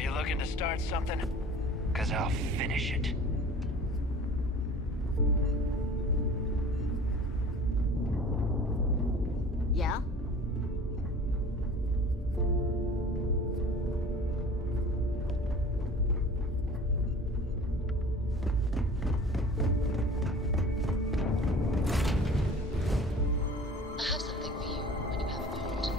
you looking to start something? 'Cause I'll finish it. Yeah? I have something for you when you have a moment.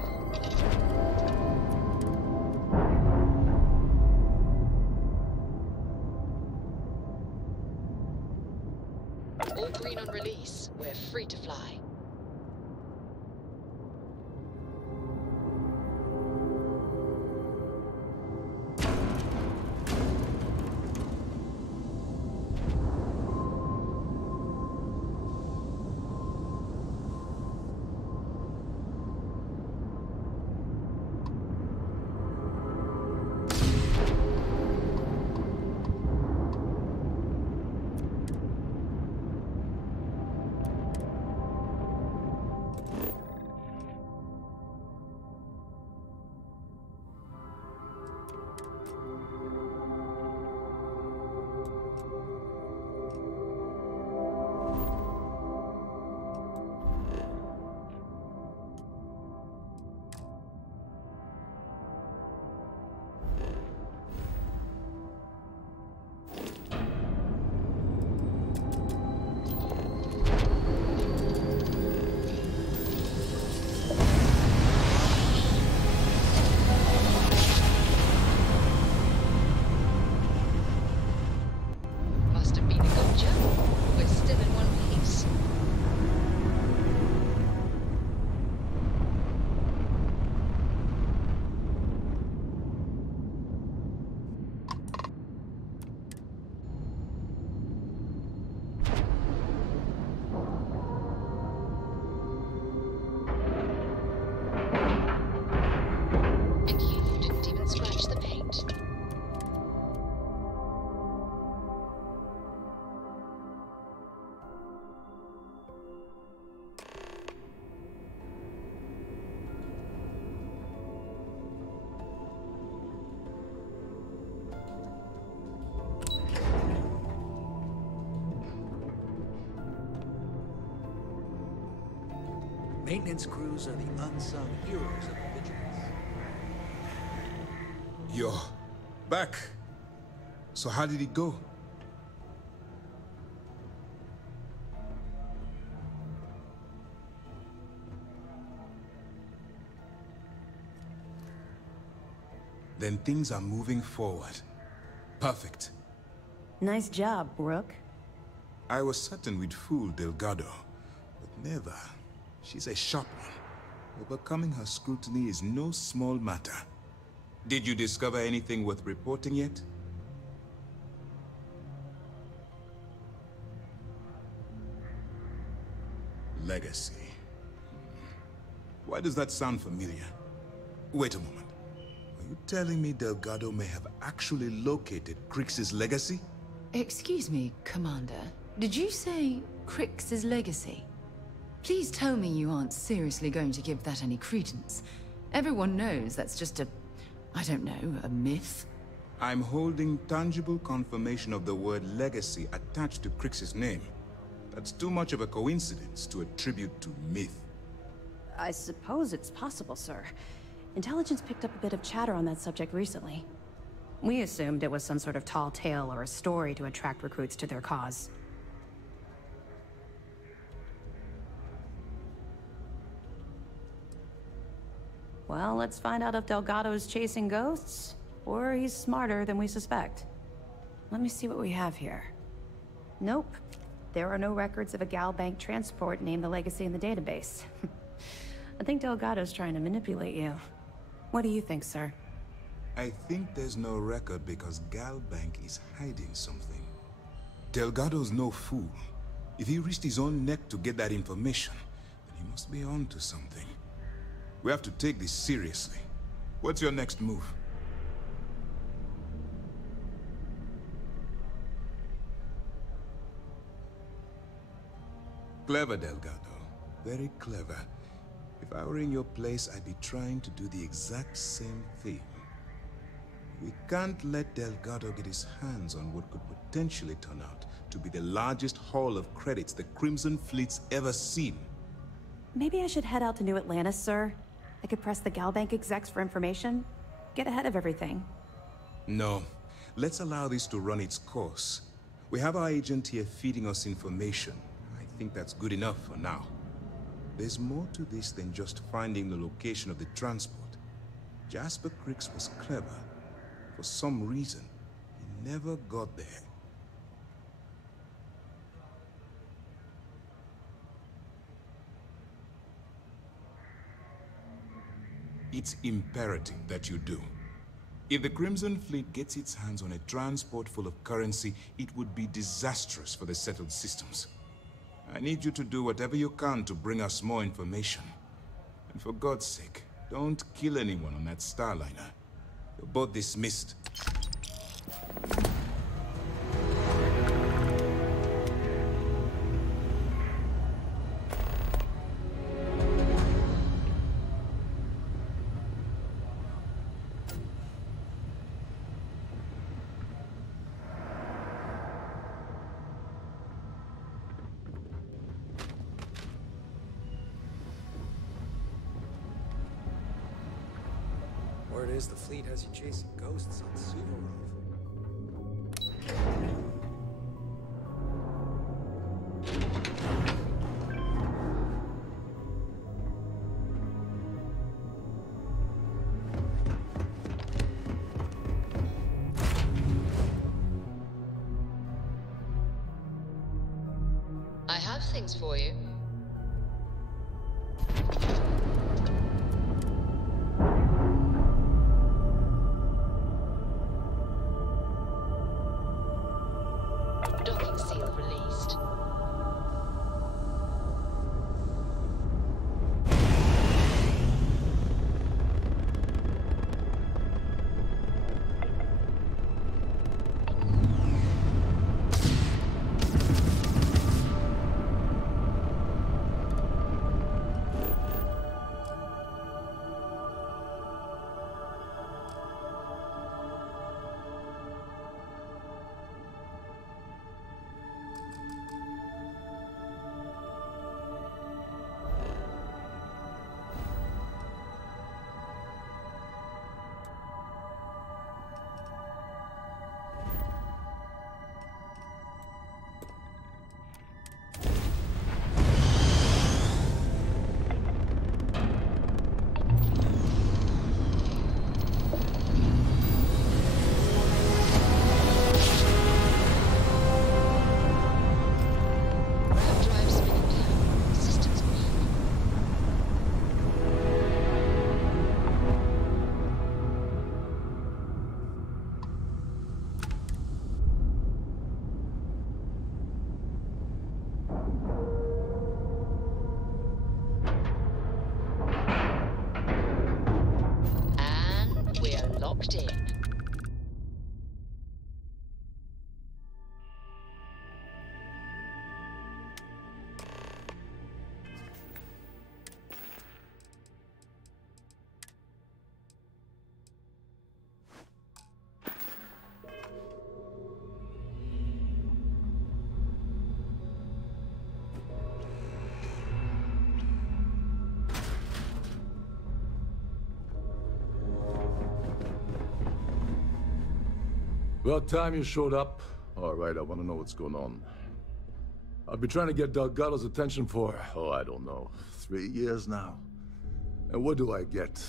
All green on release. We're free to fly. Must have been a good job. We're still in one piece. And you didn't even scratch the paint. Maintenance crews are the unsung heroes of the Vigilance. You're back. So how did it go? Then things are moving forward. Perfect. Nice job, Brooke. I was certain we'd fool Delgado, but never. She's a sharp one. Overcoming her scrutiny is no small matter. Did you discover anything worth reporting yet? Legacy. Why does that sound familiar? Wait a moment. Are you telling me Delgado may have actually located Crix's legacy? Excuse me, Commander. Did you say Crix's legacy? Please tell me you aren't seriously going to give that any credence. Everyone knows that's just I don't know, a myth. I'm holding tangible confirmation of the word legacy attached to Crix's name. That's too much of a coincidence to attribute to myth. I suppose it's possible, sir. Intelligence picked up a bit of chatter on that subject recently. We assumed it was some sort of tall tale or a story to attract recruits to their cause. Well, let's find out if Delgado's chasing ghosts, or he's smarter than we suspect. Let me see what we have here. Nope. There are no records of a Gal Bank transport named the Legacy in the database. I think Delgado's trying to manipulate you. What do you think, sir? I think there's no record because Gal Bank is hiding something. Delgado's no fool. If he risked his own neck to get that information, then he must be on to something. We have to take this seriously. What's your next move? Clever, Delgado. Very clever. If I were in your place, I'd be trying to do the exact same thing. We can't let Delgado get his hands on what could potentially turn out to be the largest haul of credits the Crimson Fleet's ever seen. Maybe I should head out to New Atlantis, sir. I could press the Galbank execs for information. Get ahead of everything. No. Let's allow this to run its course. We have our agent here feeding us information. I think that's good enough for now. There's more to this than just finding the location of the transport. Jasper Cricks was clever. For some reason, he never got there. It's imperative that you do. If the Crimson Fleet gets its hands on a transport full of currency, it would be disastrous for the settled systems. I need you to do whatever you can to bring us more information. And for God's sake, don't kill anyone on that Starliner. You're both dismissed. Word is the fleet has you chasing ghosts on Suvorov. I have things for you. Docking seal released. Locked in. About time you showed up. All right, I want to know what's going on. I've been trying to get Delgado's attention for, I don't know, 3 years now. And what do I get?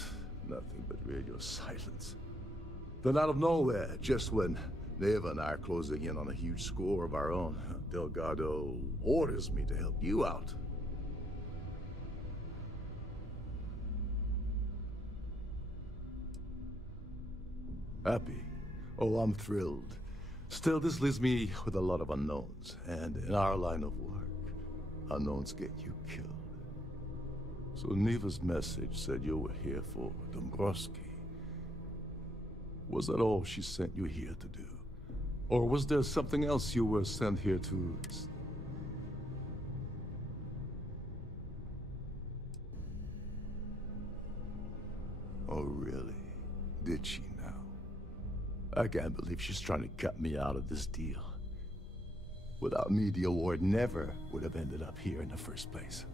Nothing but radio silence. Then out of nowhere, just when Neva and I are closing in on a huge score of our own, Delgado orders me to help you out. Happy? Oh, I'm thrilled. Still, this leaves me with a lot of unknowns. And in our line of work, unknowns get you killed. So Neva's message said you were here for Dombrowski. Was that all she sent you here to do? Or was there something else you were sent here to... Oh, really? Did she now? I can't believe she's trying to cut me out of this deal. Without me, the award never would have ended up here in the first place.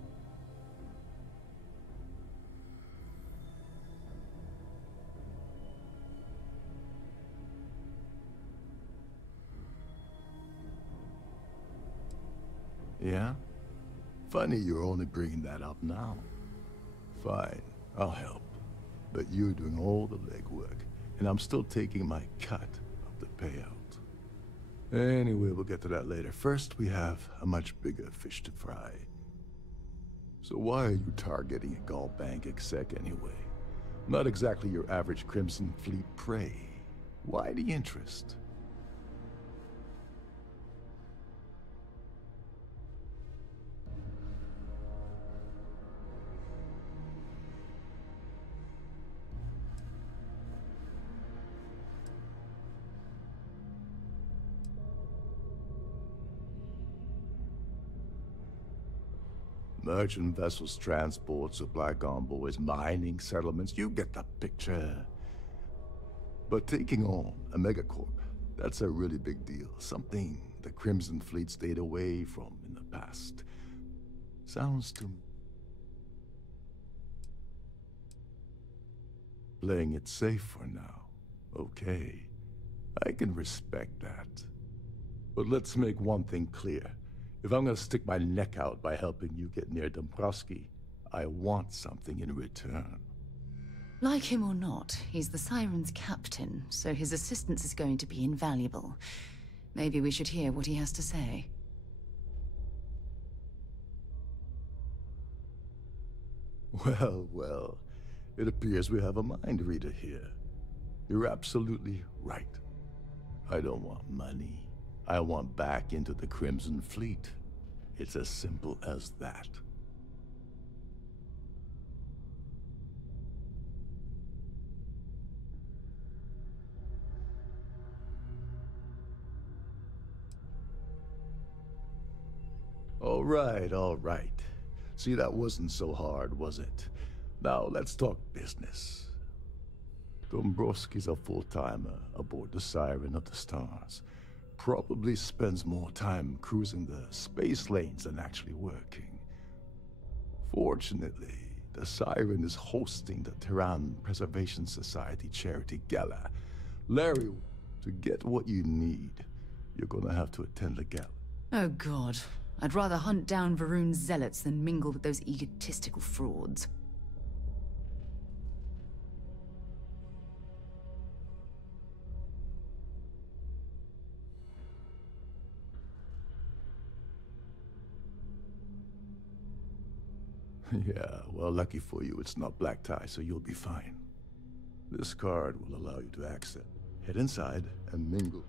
Yeah? Funny you're only bringing that up now. Fine, I'll help. But you're doing all the legwork, and I'm still taking my cut of the payout. Anyway, we'll get to that later. First, we have a much bigger fish to fry. So why are you targeting a Gall Bank exec anyway? Not exactly your average Crimson Fleet prey. Why the interest? Merchant vessels, transport, supply convoys, mining settlements, you get the picture. But taking on a megacorp, that's a really big deal. Something the Crimson Fleet stayed away from in the past. Sounds to me. Playing it safe for now. Okay, I can respect that. But let's make one thing clear. If I'm gonna stick my neck out by helping you get near Dombrowski, I want something in return. Like him or not, he's the Siren's captain, so his assistance is going to be invaluable. Maybe we should hear what he has to say. Well, well, it appears we have a mind reader here. You're absolutely right. I don't want money. I want back into the Crimson Fleet. It's as simple as that. All right, all right. See, that wasn't so hard, was it? Now, let's talk business. Dombrowski's a full-timer aboard the Siren of the Stars. Probably spends more time cruising the space lanes than actually working. Fortunately, the Siren is hosting the Terran Preservation Society charity gala. Larry, to get what you need, you're gonna have to attend the gala. Oh god, I'd rather hunt down Varun's zealots than mingle with those egotistical frauds. Yeah, well, lucky for you, it's not black tie, so you'll be fine. This card will allow you to access. Head inside and mingle.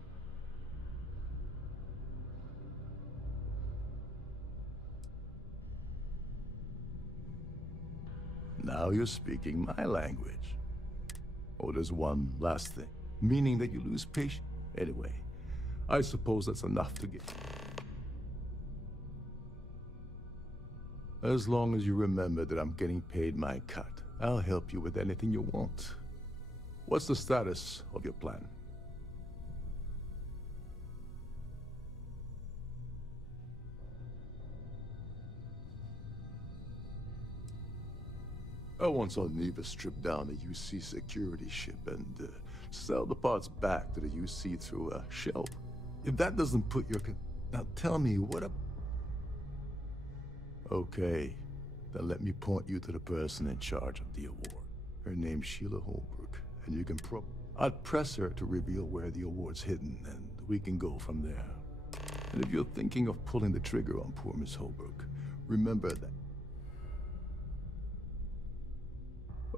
Now you're speaking my language. Oh, there's one last thing. Meaning that you lose patience. Anyway, I suppose that's enough to get. As long as you remember that I'm getting paid my cut, I'll help you with anything you want. What's the status of your plan? I once saw Neva strip down a UC security ship and sell the parts back to the UC through a shelf. If that doesn't put your... Now tell me, what a... Okay, then let me point you to the person in charge of the award. Her name's Sheila Holbrook, and you can I'd press her to reveal where the award's hidden, and we can go from there. And if you're thinking of pulling the trigger on poor Miss Holbrook, remember that...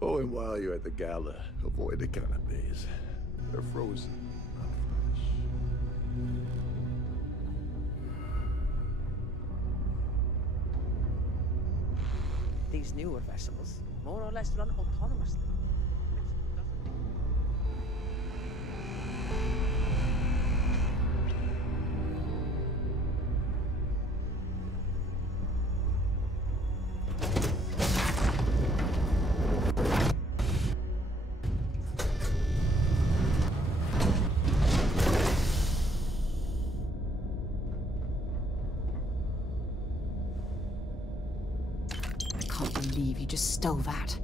Oh, and while you're at the gala, avoid the canapes. They're frozen, not fresh. These newer vessels more or less run autonomously. just stole that.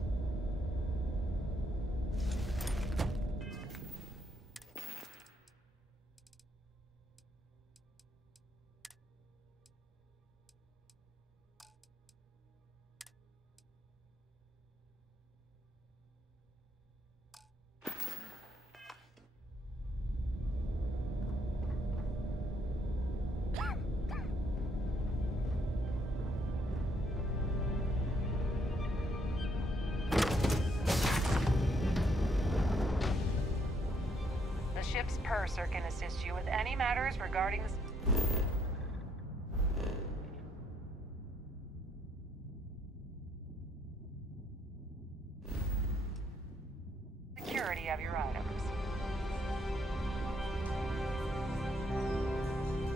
The ship's purser can assist you with any matters regarding the security of your items.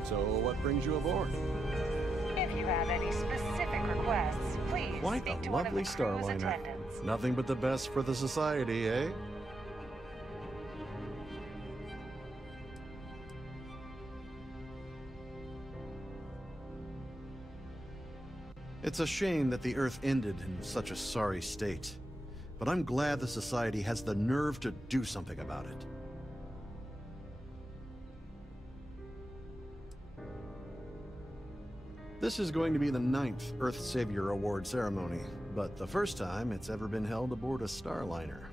So, what brings you aboard? If you have any specific requests, please Quite speak a to one of the lovely crew's Starliner. attendants. Nothing but the best for the society, eh? It's a shame that the Earth ended in such a sorry state. But I'm glad the Society has the nerve to do something about it. This is going to be the 9th Earth Savior Award ceremony, but the first time it's ever been held aboard a Starliner.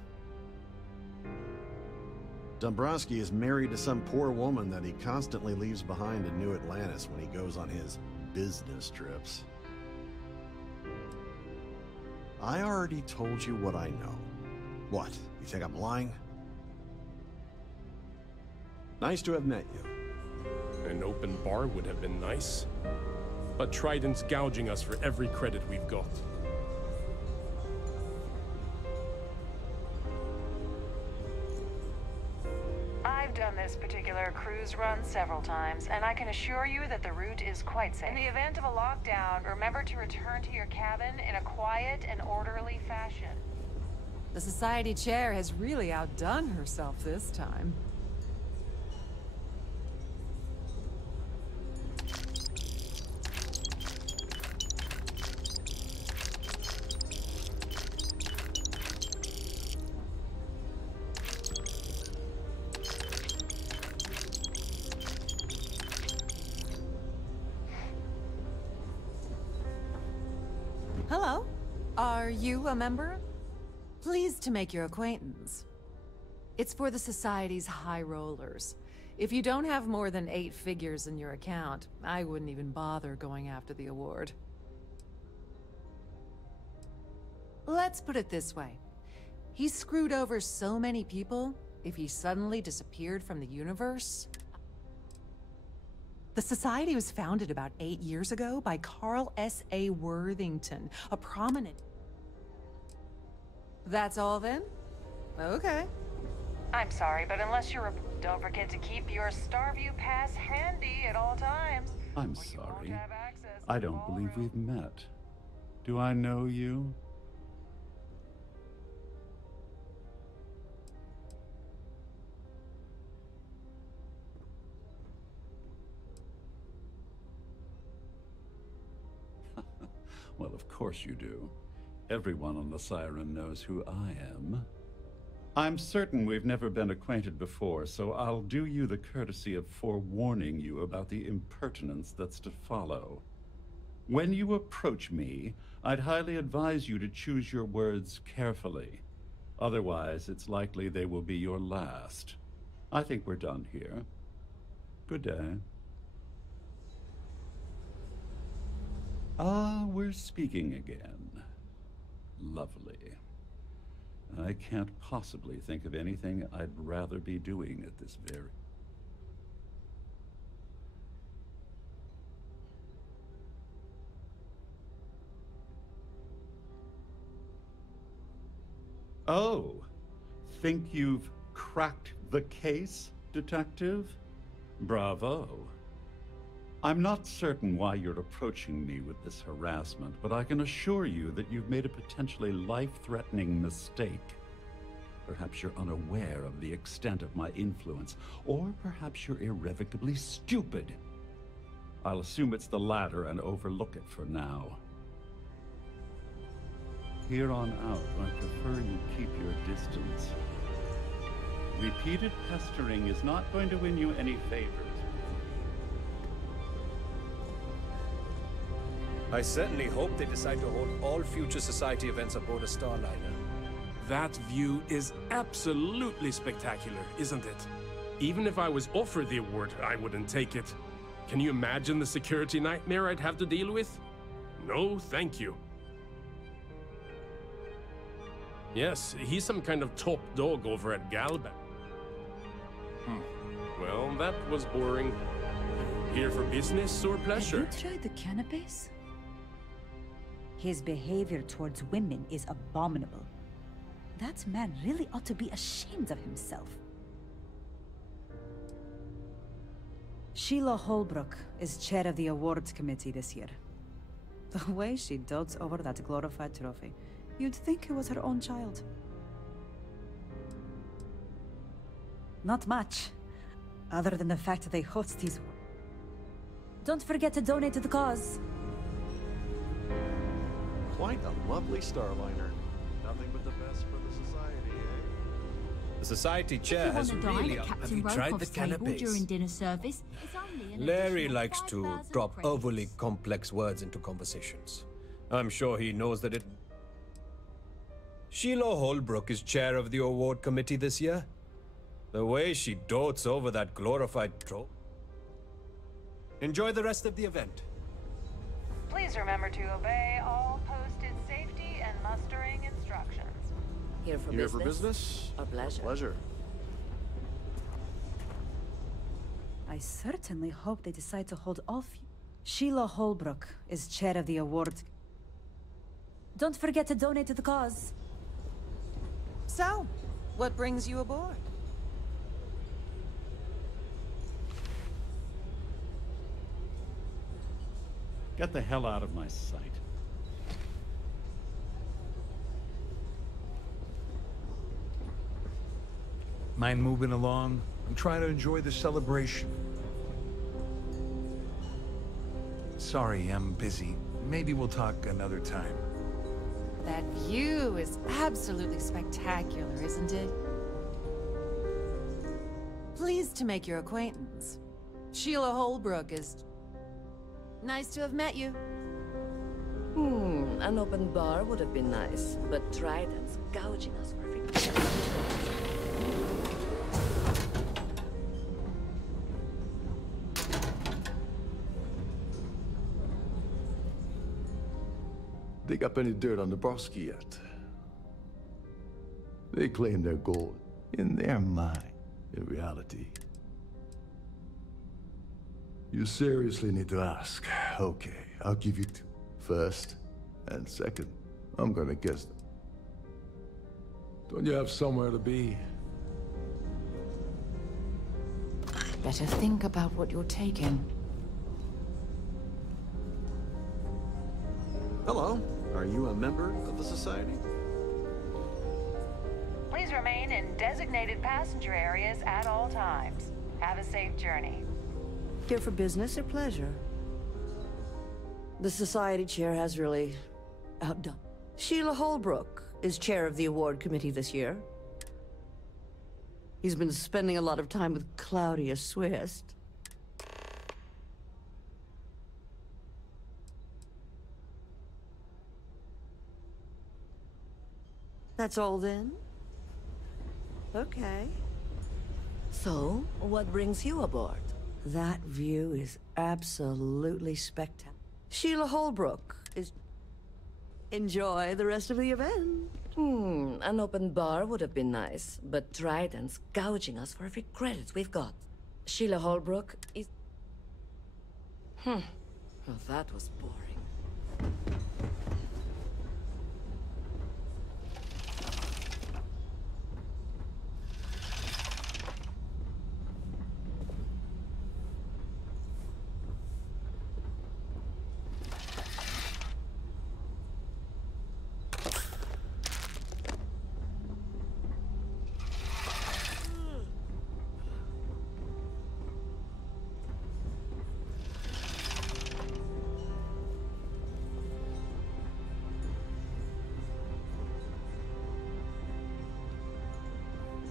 Dombrowski is married to some poor woman that he constantly leaves behind in New Atlantis when he goes on his business trips. I already told you what I know. What? You think I'm lying? Nice to have met you. An open bar would have been nice. But Trident's gouging us for every credit we've got. I've done this particular cruise run several times, and I can assure you that the route is quite safe. In the event of a lockdown, remember to return to your cabin in a quiet and orderly fashion. The Society Chair has really outdone herself this time. Hello. Are you a member? Pleased to make your acquaintance. It's for the Society's high rollers. If you don't have more than 8 figures in your account, I wouldn't even bother going after the award. Let's put it this way. He's screwed over so many people, if he suddenly disappeared from the universe... The Society was founded about 8 years ago by Carl S.A. Worthington, a prominent... That's all then? Okay. I'm sorry, but unless you're don't forget to keep your Starview Pass handy at all times. I'm sorry. I don't believe we've met. Do I know you? Well, of course you do. Everyone on the Siren knows who I am. I'm certain we've never been acquainted before, so I'll do you the courtesy of forewarning you about the impertinence that's to follow. When you approach me, I'd highly advise you to choose your words carefully. Otherwise, it's likely they will be your last. I think we're done here. Good day. Ah, we're speaking again. Lovely. I can't possibly think of anything I'd rather be doing at this very... Oh, think you've cracked the case, Detective? Bravo. I'm not certain why you're approaching me with this harassment, but I can assure you that you've made a potentially life-threatening mistake. Perhaps you're unaware of the extent of my influence, or perhaps you're irrevocably stupid. I'll assume it's the latter and overlook it for now. Here on out, I prefer you keep your distance. Repeated pestering is not going to win you any favors. I certainly hope they decide to hold all future society events aboard a Starliner. That view is absolutely spectacular, isn't it? Even if I was offered the award, I wouldn't take it. Can you imagine the security nightmare I'd have to deal with? No, thank you. Yes, he's some kind of top dog over at Galbank. Well, that was boring. Here for business or pleasure? Have you tried the cannabis? His behavior towards women is abominable. That man really ought to be ashamed of himself. Sheila Holbrook is chair of the awards committee this year. The way she dotes over that glorified trophy, you'd think it was her own child. Not much, other than the fact that they host these. Don't forget to donate to the cause. Quite a lovely Starliner. Nothing but the best for the society, eh? The society chair has really... Have you tried the cannabis? During dinner service, it's only an Larry likes to drop overly complex words into conversations. I'm sure he knows that it... Sheila Holbrook is chair of the award committee this year. The way she dotes over that glorified trope. Enjoy the rest of the event. Please remember to obey all posted safety and mustering instructions. Here for You here business? for business? A pleasure. Pleasure. I certainly hope they decide to hold all. Sheila Holbrook is chair of the awards. Don't forget to donate to the cause. So, what brings you aboard? Get the hell out of my sight. Mind moving along? I'm trying to enjoy the celebration. Sorry, I'm busy. Maybe we'll talk another time. That view is absolutely spectacular, isn't it? Pleased to make your acquaintance. Sheila Holbrook is... Nice to have met you. An open bar would have been nice, but Trident's gouging us for every... Dig up any dirt on the Broski yet? They claim they're gold in their mind. In reality, you seriously need to ask. Okay, I'll give you two. First and second, I'm gonna guess them. Don't you have somewhere to be? Better think about what you're taking. Hello. Are you a member of the society? Please remain in designated passenger areas at all times. Have a safe journey. Here for business or pleasure? The society chair has really outdone. Sheila Holbrook is chair of the award committee this year. He's been spending a lot of time with Claudia Swist. That's all then? Okay. So, what brings you aboard? That view is absolutely spectacular. Sheila Holbrook is... Enjoy the rest of the event. An open bar would have been nice, but Trident's gouging us for every credit we've got. Sheila Holbrook is... Well, that was boring.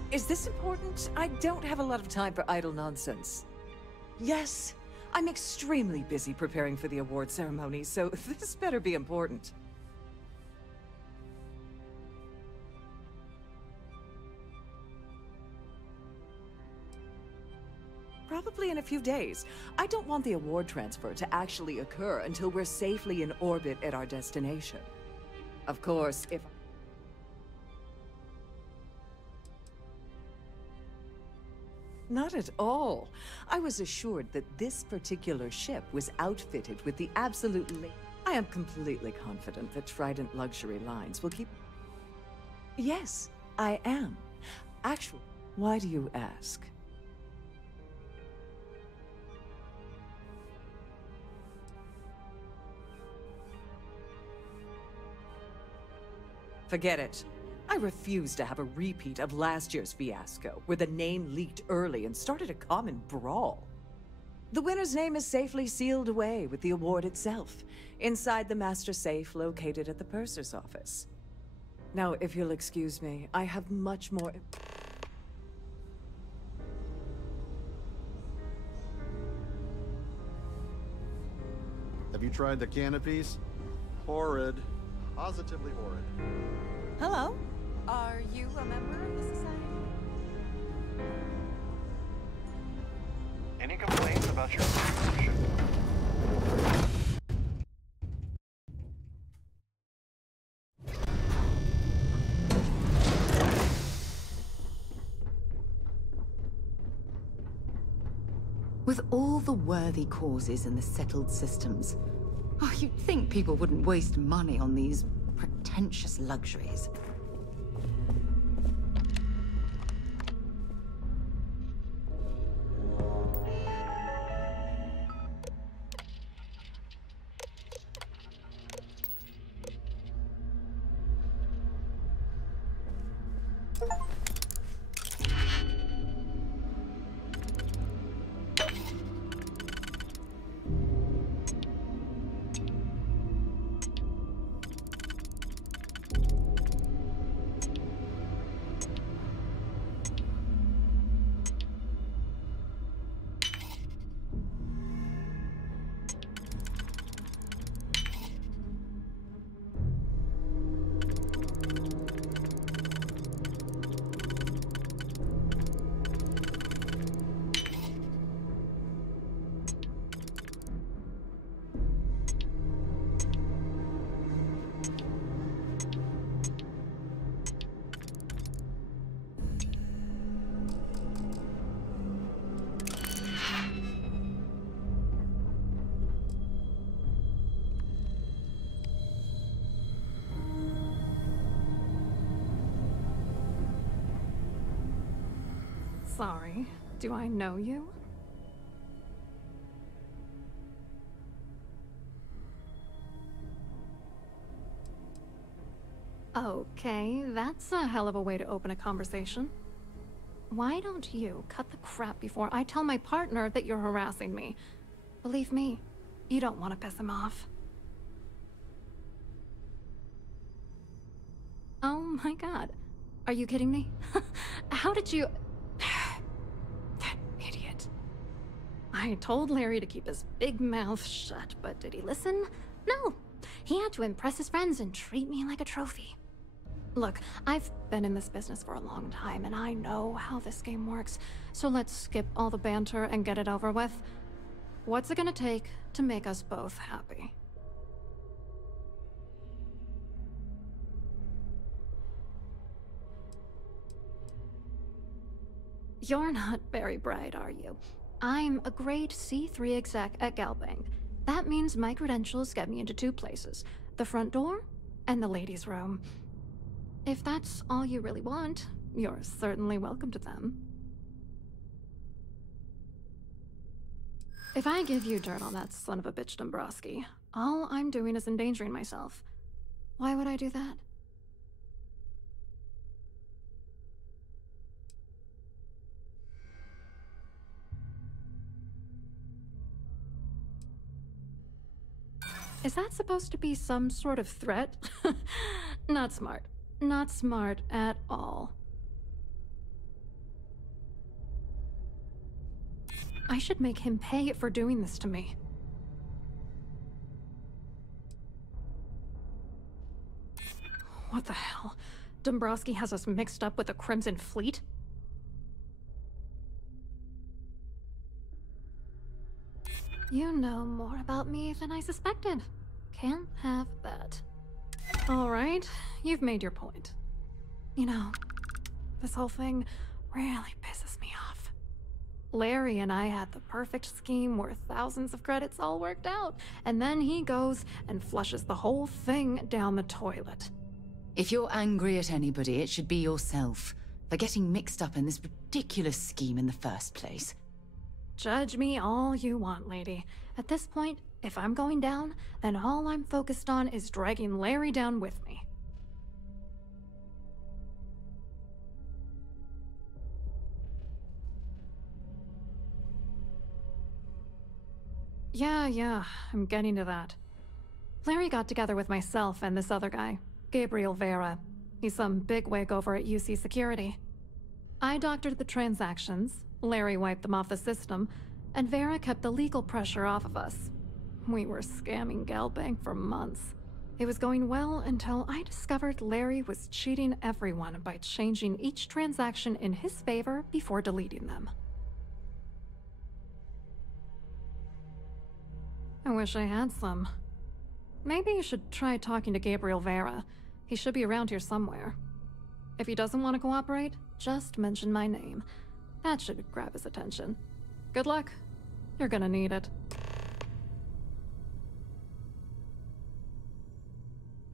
Is this important? I don't have a lot of time for idle nonsense. Yes, I'm extremely busy preparing for the award ceremony, so this better be important. Probably in a few days. I don't want the award transfer to actually occur until we're safely in orbit at our destination. Of course, if... Not at all. I was assured that this particular ship was outfitted with the absolutely... I am completely confident that Trident Luxury Lines will keep... Yes, I am. Actually, why do you ask? Forget it. I refuse to have a repeat of last year's fiasco, where the name leaked early and started a common brawl. The winner's name is safely sealed away with the award itself, inside the master safe located at the purser's office. Now, if you'll excuse me, I have much more... Have you tried the canopies? Horrid. Positively horrid. Hello? Are you a member of the society? Any complaints about your subscription? With all the worthy causes and the settled systems, oh, you'd think people wouldn't waste money on these pretentious luxuries. Sorry, do I know you? Okay, that's a hell of a way to open a conversation. Why don't you cut the crap before I tell my partner that you're harassing me? Believe me, you don't want to piss him off. Oh my god. Are you kidding me? How did you... That idiot. I told Larry to keep his big mouth shut, but did he listen? No. He had to impress his friends and treat me like a trophy. Look, I've been in this business for a long time, and I know how this game works. So let's skip all the banter and get it over with. What's it gonna take to make us both happy? You're not very bright, are you? I'm a grade C3 exec at Galbank. That means my credentials get me into two places, the front door and the ladies' room. If that's all you really want, you're certainly welcome to them. If I give you dirt on that son of a bitch Dombrowski, all I'm doing is endangering myself. Why would I do that? Is that supposed to be some sort of threat? Not smart. Not smart at all. I should make him pay for doing this to me. What the hell? Dombrowski has us mixed up with the Crimson Fleet? You know more about me than I suspected. Can't have that. Alright, you've made your point. You know, this whole thing really pisses me off. Larry and I had the perfect scheme worth thousands of credits all worked out, and then he goes and flushes the whole thing down the toilet. If you're angry at anybody, it should be yourself for getting mixed up in this ridiculous scheme in the first place. Judge me all you want, lady. At this point, if I'm going down, then all I'm focused on is dragging Larry down with me. Yeah, I'm getting to that. Larry got together with myself and this other guy, Gabriel Vera. He's some bigwig over at UC Security. I doctored the transactions, Larry wiped them off the system, and Vera kept the legal pressure off of us. We were scamming Galbank for months. It was going well until I discovered Larry was cheating everyone by changing each transaction in his favor before deleting them. I wish I had some. Maybe you should try talking to Gabriel Vera. He should be around here somewhere. If he doesn't want to cooperate, just mention my name. That should grab his attention. Good luck. You're gonna need it.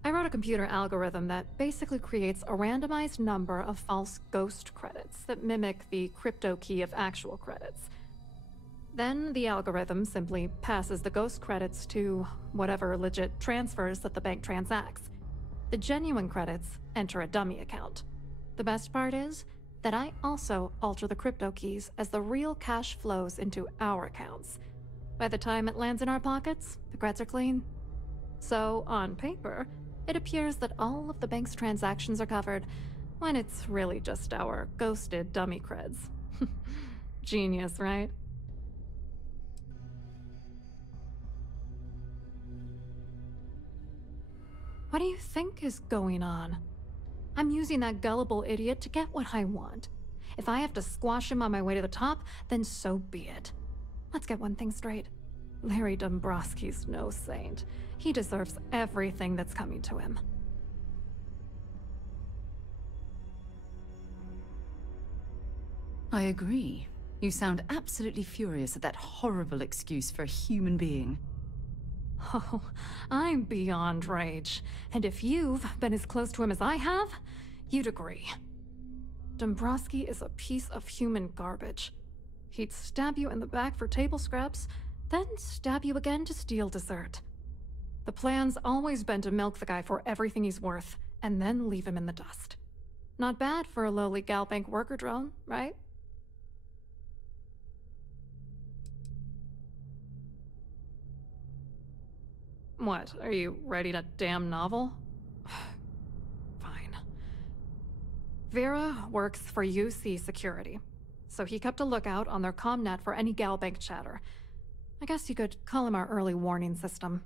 I wrote a computer algorithm that basically creates a randomized number of false ghost credits that mimic the crypto key of actual credits. Then the algorithm simply passes the ghost credits to whatever legit transfers that the bank transacts. The genuine credits enter a dummy account. The best part is that I also alter the crypto keys as the real cash flows into our accounts. By the time it lands in our pockets, the creds are clean. So, on paper, it appears that all of the bank's transactions are covered, when it's really just our ghosted dummy creds. Genius, right? What do you think is going on? I'm using that gullible idiot to get what I want. If I have to squash him on my way to the top, then so be it. Let's get one thing straight. Larry Dombrowski's no saint. He deserves everything that's coming to him. I agree. You sound absolutely furious at that horrible excuse for a human being. Oh, I'm beyond rage. And if you've been as close to him as I have, you'd agree. Dombrowski is a piece of human garbage. He'd stab you in the back for table scraps, then stab you again to steal dessert. The plan's always been to milk the guy for everything he's worth, and then leave him in the dust. Not bad for a lowly Galbank worker drone, right? What, are you ready to damn novel? Fine. Vera works for UC Security, so he kept a lookout on their commnet for any Galbank chatter. I guess you could call him our early warning system.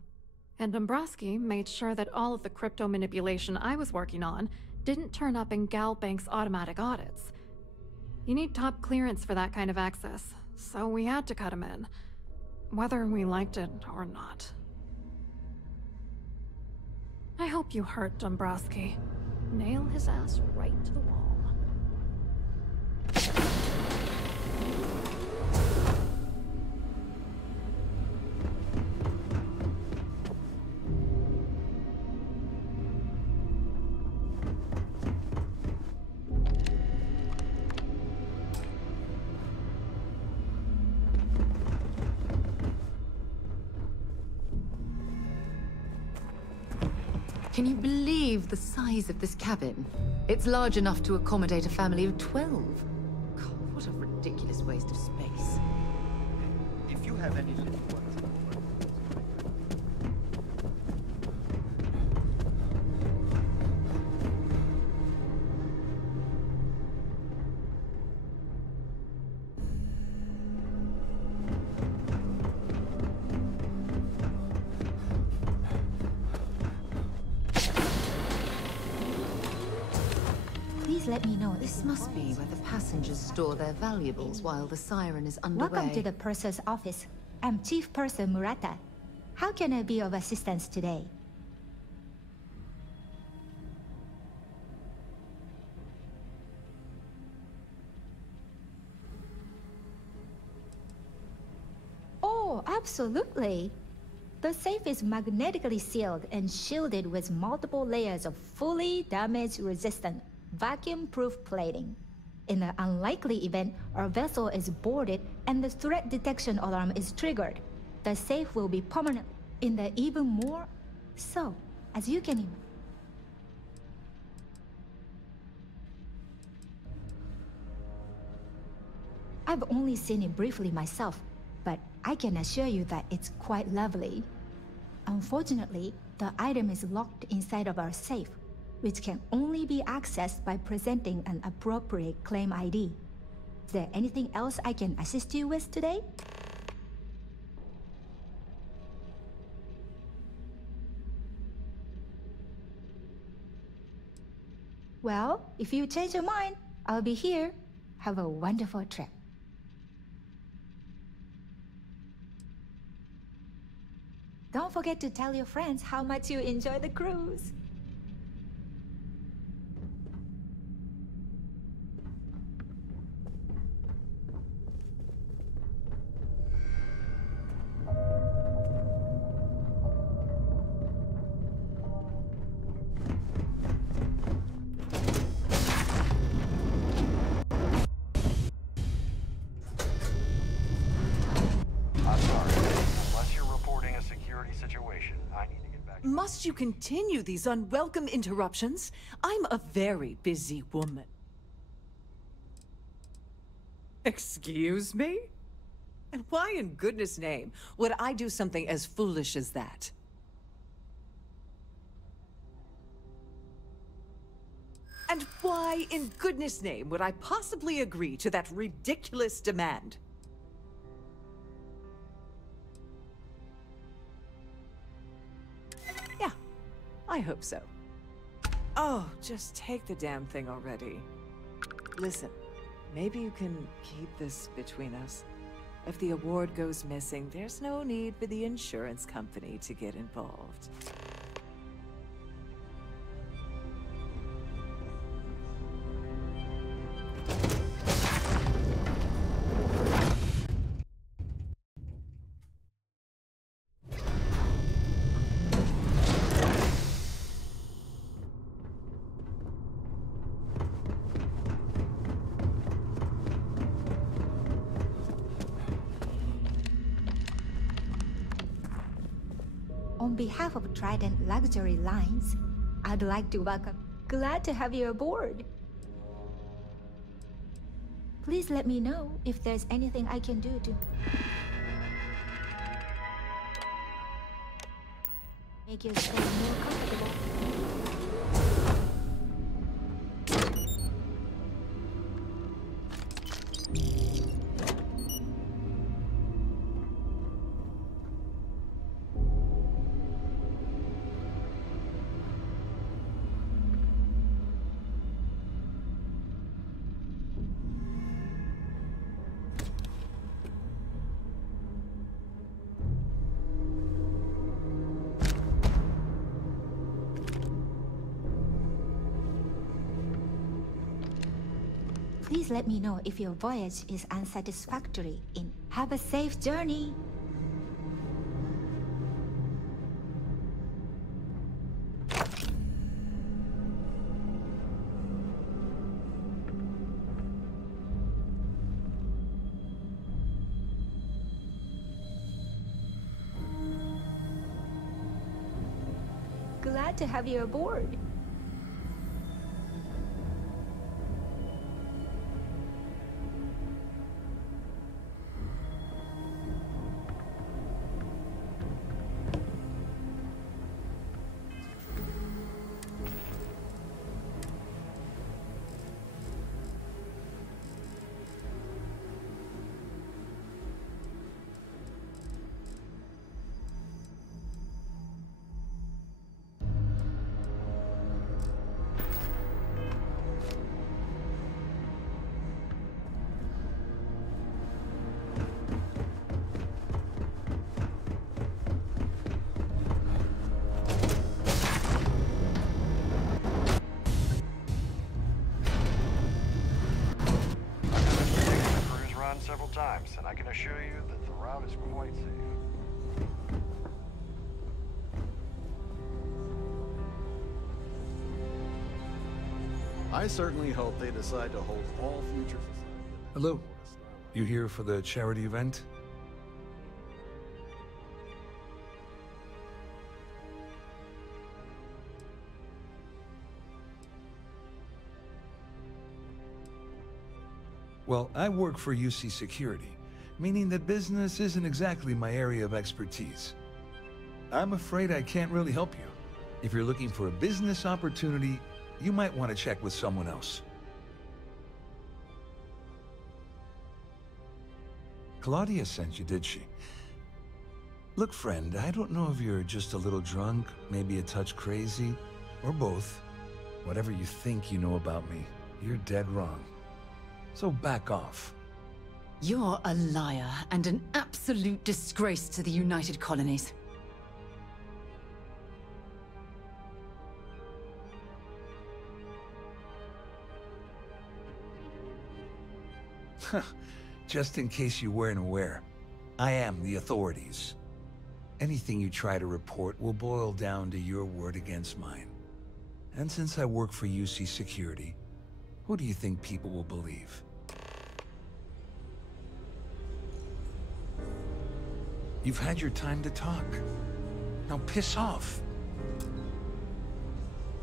And Dombrowski made sure that all of the crypto manipulation I was working on didn't turn up in Galbank's automatic audits. You need top clearance for that kind of access, so we had to cut him in, whether we liked it or not. I hope you hurt Dombrowski. Nail his ass right to the wall. Can you believe the size of this cabin? It's large enough to accommodate a family of 12. God, what a ridiculous waste of space. If you have any little ones... let me know. This must be where the passengers store their valuables while the siren is underway. Welcome to the purser's office. I'm Chief Purser Murata. How can I be of assistance today? Oh, absolutely. The safe is magnetically sealed and shielded with multiple layers of fully damage-resistant, vacuum-proof plating. In the unlikely event our vessel is boarded and the threat detection alarm is triggered, the safe will be permanent. In the even more... So, as you can imagine... I've only seen it briefly myself, but I can assure you that it's quite lovely. Unfortunately, the item is locked inside of our safe, which can only be accessed by presenting an appropriate claim ID. Is there anything else I can assist you with today? Well, if you change your mind, I'll be here. Have a wonderful trip. Don't forget to tell your friends how much you enjoy the cruise. Must you continue these unwelcome interruptions? I'm a very busy woman. Excuse me? And why in goodness name would I do something as foolish as that? And why in goodness name would I possibly agree to that ridiculous demand? I hope so. Oh, just take the damn thing already. Listen, maybe you can keep this between us. If the award goes missing, there's no need for the insurance company to get involved. On behalf of Trident Luxury Lines, I'd like to welcome... Glad to have you aboard. Please let me know if there's anything I can do to... make your stay more comfortable. Please let me know if your voyage is unsatisfactory. Have a safe journey. Glad to have you aboard. several times, and I can assure you that the route is quite safe. I certainly hope they decide to hold all future society. Hello. You here for the charity event? Well, I work for UC Security, meaning that business isn't exactly my area of expertise. I'm afraid I can't really help you. If you're looking for a business opportunity, you might want to check with someone else. Claudia sent you, did she? Look, friend, I don't know if you're just a little drunk, maybe a touch crazy, or both. Whatever you think you know about me, you're dead wrong. So back off. You're a liar and an absolute disgrace to the United Colonies. Just in case you weren't aware, I am the authorities. Anything you try to report will boil down to your word against mine. And since I work for UC Security, who do you think people will believe? You've had your time to talk. Now piss off.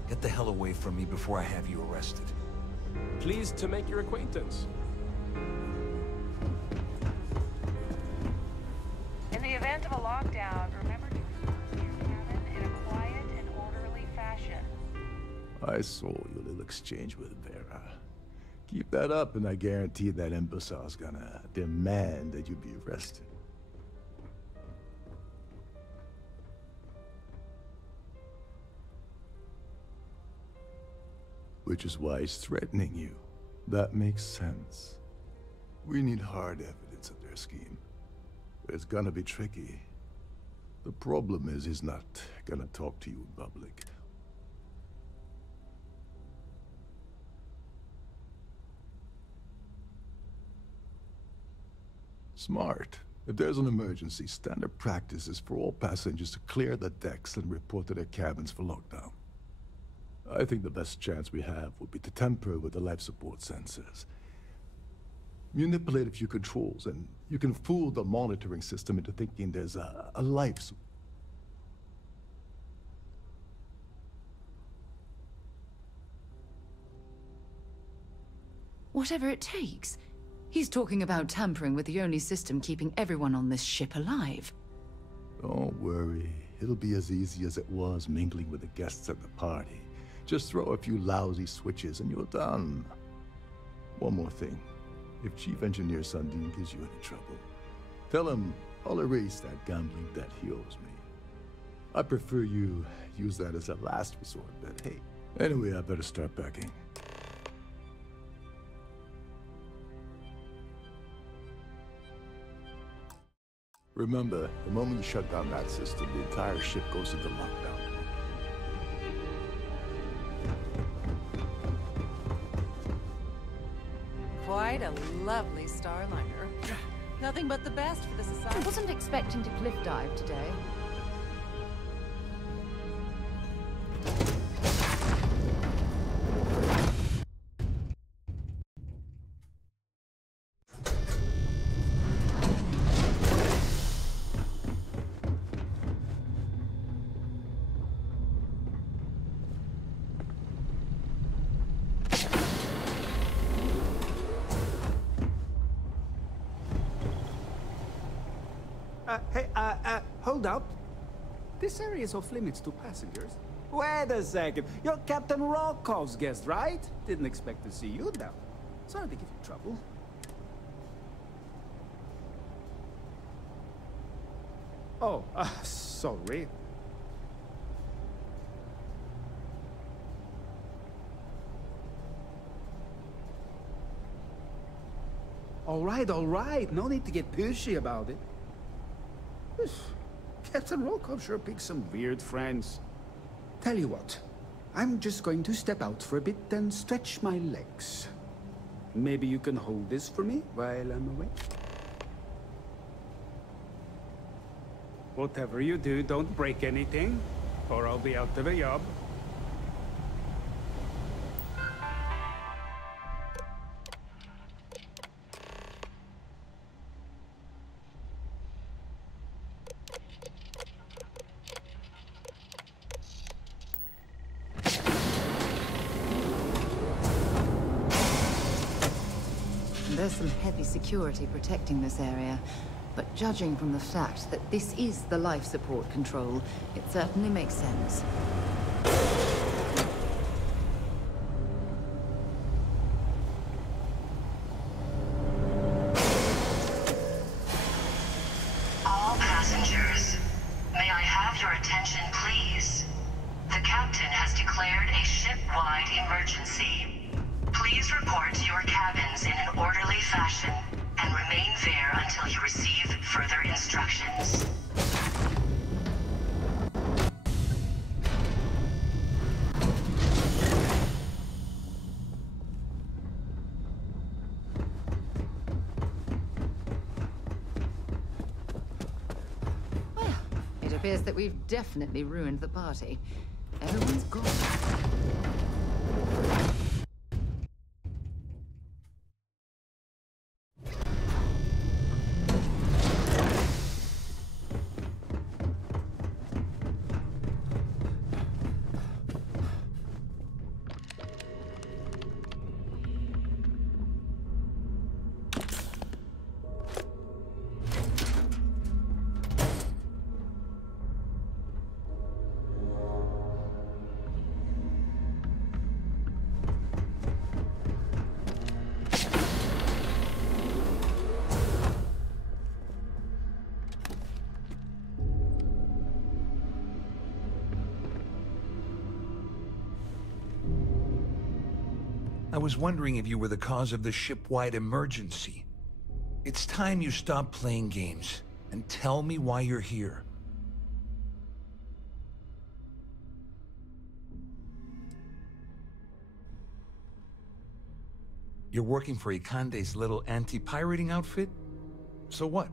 Get the hell away from me before I have you arrested. Pleased to make your acquaintance. In the event of a lockdown, remember to return to your cabin in a quiet and orderly fashion. I saw your little exchange with Vera. Keep that up and I guarantee that imbecile's gonna demand that you be arrested. Which is why he's threatening you. That makes sense. We need hard evidence of their scheme. It's gonna be tricky. The problem is he's not gonna talk to you in public. Smart. If there's an emergency, standard practice is for all passengers to clear the decks and report to their cabins for lockdown. I think the best chance we have would be to tamper with the life support sensors. Manipulate a few controls, and you can fool the monitoring system into thinking there's a life support. Whatever it takes. He's talking about tampering with the only system keeping everyone on this ship alive. Don't worry. It'll be as easy as it was mingling with the guests at the party. Just throw a few lousy switches and you're done. One more thing. If Chief Engineer Sundin gives you any trouble, tell him I'll erase that gambling debt he owes me. I prefer you use that as a last resort, but hey. Anyway, I better start packing. Remember, the moment you shut down that system, the entire ship goes into lockdown. Quite a lovely starliner. Nothing but the best for the society. I wasn't expecting to cliff dive today. Hold up. This area is off limits to passengers. Wait a second. You're Captain Rokov's guest, right? Didn't expect to see you down. Sorry to give you trouble. Oh, sorry. All right. No need to get pushy about it. Captain Rokov sure picked some weird friends. Tell you what, I'm just going to step out for a bit and stretch my legs. Maybe you can hold this for me while I'm away? Whatever you do, don't break anything, or I'll be out of a job. There's some heavy security protecting this area, but judging from the fact that this is the life support control, it certainly makes sense. All passengers, may I have your attention, please? The captain has declared a ship-wide emergency. Please report to your cabins in an orderly fashion and remain there until you receive further instructions. Well, it appears that we've definitely ruined the party. Everyone's gone. I was wondering if you were the cause of the ship-wide emergency. It's time you stop playing games and tell me why you're here. You're working for Ikande's little anti-pirating outfit? So what?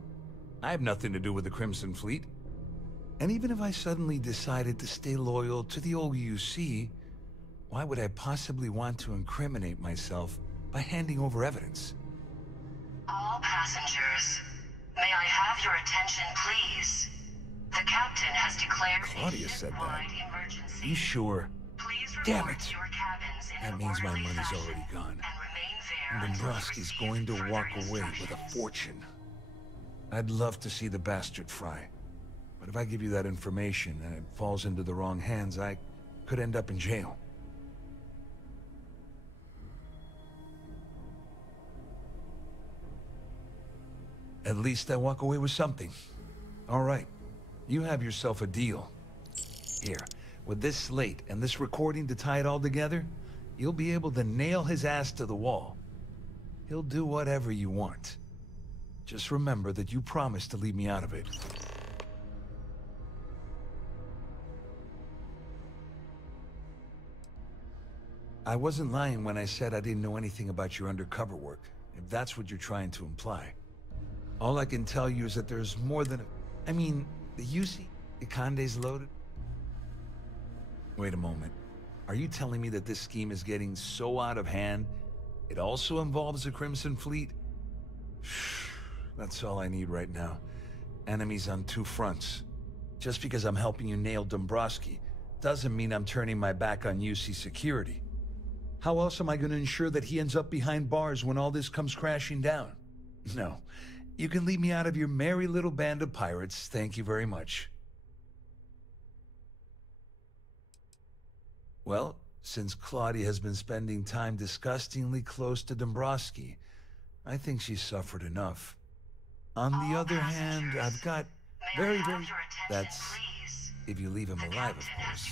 I have nothing to do with the Crimson Fleet. And even if I suddenly decided to stay loyal to the old UC, why would I possibly want to incriminate myself by handing over evidence? All passengers, may I have your attention, please? The captain has declared Claudia said that. emergency. You sure? Please Damn report it. to your cabins in That an means my orderly money's fashion already gone. and remain there And until you Dombrowski's receive going to further walk away with a instructions. fortune. I'd love to see the bastard fry. But if I give you that information and it falls into the wrong hands, I could end up in jail. At least I walk away with something. All right, you have yourself a deal. Here, with this slate and this recording to tie it all together, you'll be able to nail his ass to the wall. He'll do whatever you want. Just remember that you promised to leave me out of it. I wasn't lying when I said I didn't know anything about your undercover work, if that's what you're trying to imply. All I can tell you is that there's more than I mean, the UC Ikande's loaded. Wait a moment. Are you telling me that this scheme is getting so out of hand, it also involves the Crimson Fleet? That's all I need right now. Enemies on two fronts. Just because I'm helping you nail Dombrowski doesn't mean I'm turning my back on UC security. How else am I going to ensure that he ends up behind bars when all this comes crashing down? No. You can leave me out of your merry little band of pirates, thank you very much. Well, since Claudia has been spending time disgustingly close to Dombrowski, I think she's suffered enough. On the other hand, I've got very... That's if you leave him alive, of course.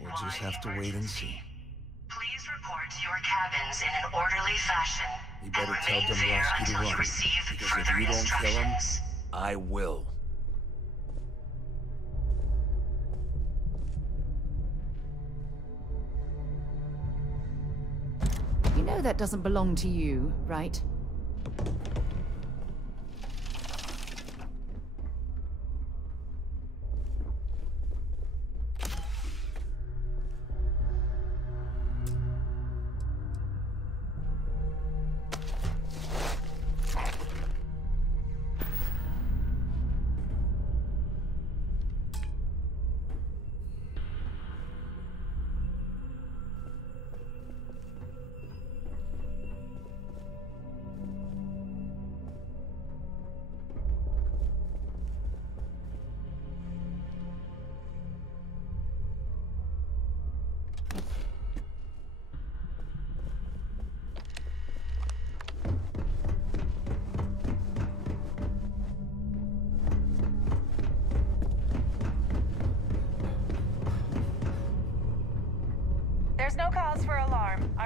We'll just have to wait and see. Please report to your cabins in an orderly fashion. You better tell Dombrowski to run, because if you don't kill him, I will. You know that doesn't belong to you, right?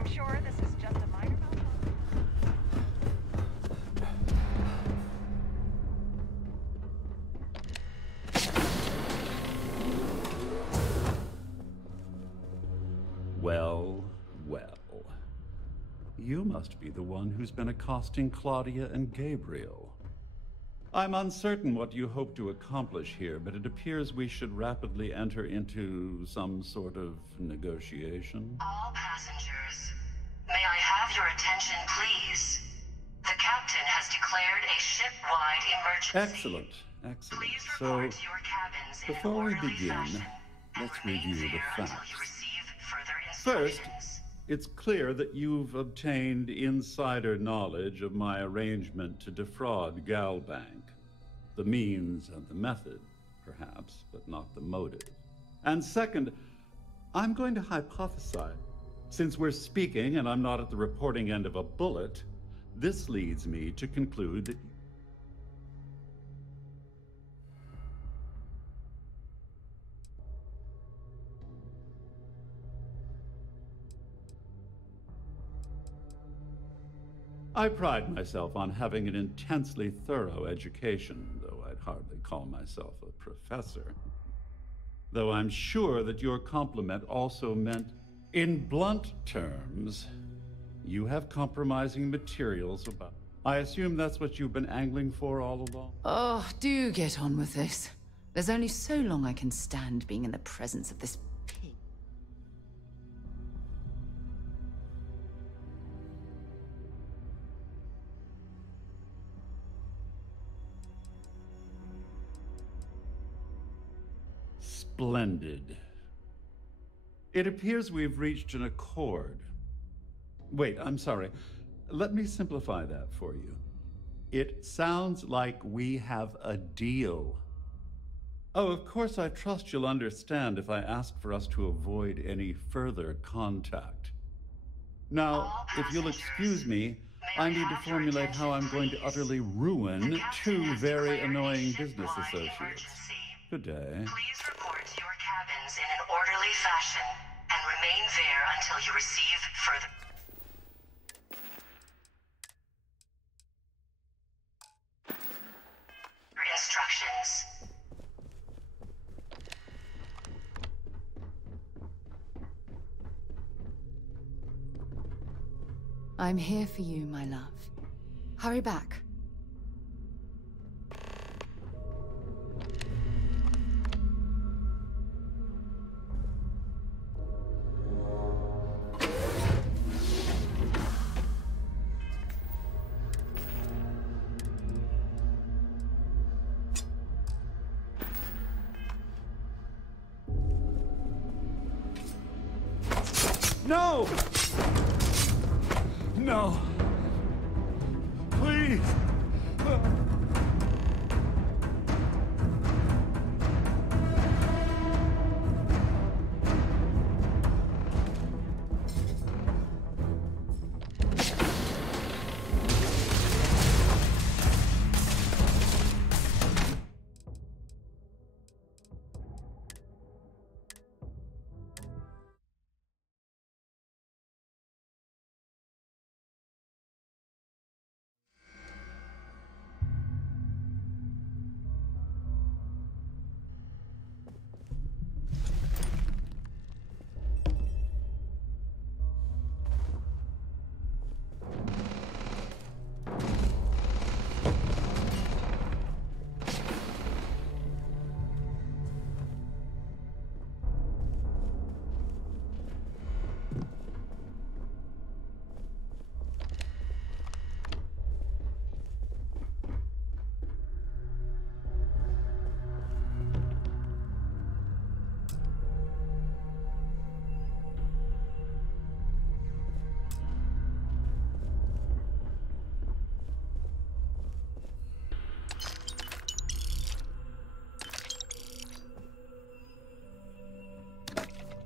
I'm sure this is just a minor malfunction. Well, well. You must be the one who's been accosting Claudia and Gabriel. I'm uncertain what you hope to accomplish here, but it appears we should rapidly enter into some sort of negotiation. All passengers, may I have your attention, please? The captain has declared a ship-wide emergency. Excellent, excellent. Please So, report to your cabins in before an we orderly begin, fashion, and let's remain review the there until facts. you receive further First, instructions. it's clear that you've obtained insider knowledge of my arrangement to defraud Galbank. The means and the method, perhaps, but not the motive. And second, I'm going to hypothesize. Since we're speaking and I'm not at the reporting end of a bullet, this leads me to conclude that I pride myself on having an intensely thorough education, though I'd hardly call myself a professor. Though I'm sure that your compliment also meant, in blunt terms, you have compromising materials about. I assume that's what you've been angling for all along? Oh, do get on with this. There's only so long I can stand being in the presence of this pig. Splendid. It appears we've reached an accord. Wait, I'm sorry. Let me simplify that for you. It sounds like we have a deal. Oh, of course, I trust you'll understand if I ask for us to avoid any further contact. Now, if you'll excuse me, I need to formulate how I'm going to utterly ruin two very annoying business associates. Good day. Please report to your cabins in an orderly fashion and remain there until you receive further instructions. I'm here for you, my love. Hurry back. No! No! Please!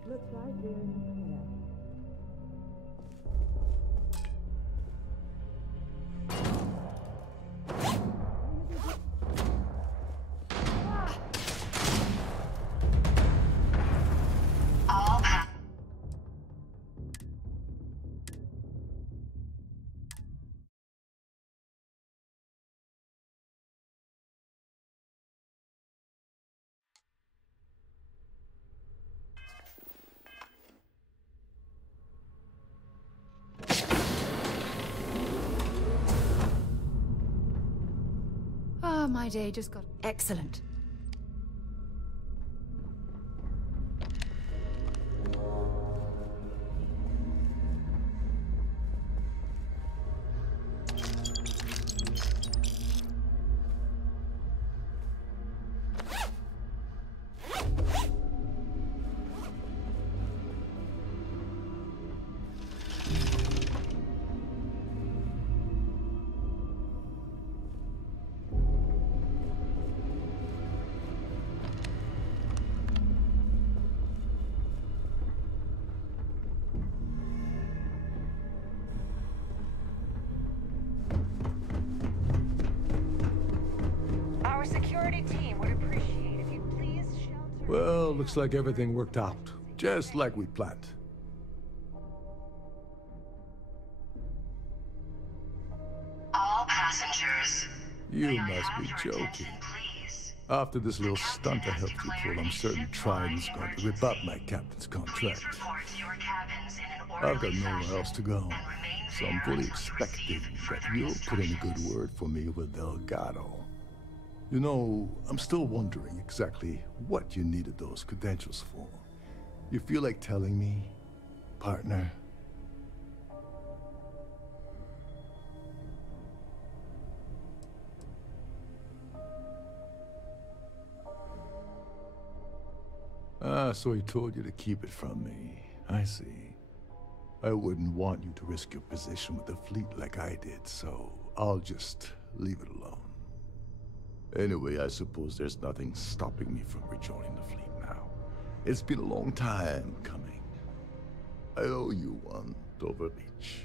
Looks like we're in the clear. my day just got excellent. Our security team would appreciate if you please shelter... Well, looks like everything worked out. Just like we planned. All passengers. You must be joking. After this little stunt I helped you pull, I'm certain Triton's going to rip up my captain's contract. I've got nowhere else to go, so I'm fully expecting that you'll put in a good word for me with Delgado. You know, I'm still wondering exactly what you needed those credentials for. You feel like telling me, partner? Ah, so he told you to keep it from me. I see. I wouldn't want you to risk your position with the fleet like I did, so I'll just leave it alone. Anyway, I suppose there's nothing stopping me from rejoining the fleet now. It's been a long time coming. I owe you one, Dover Beach.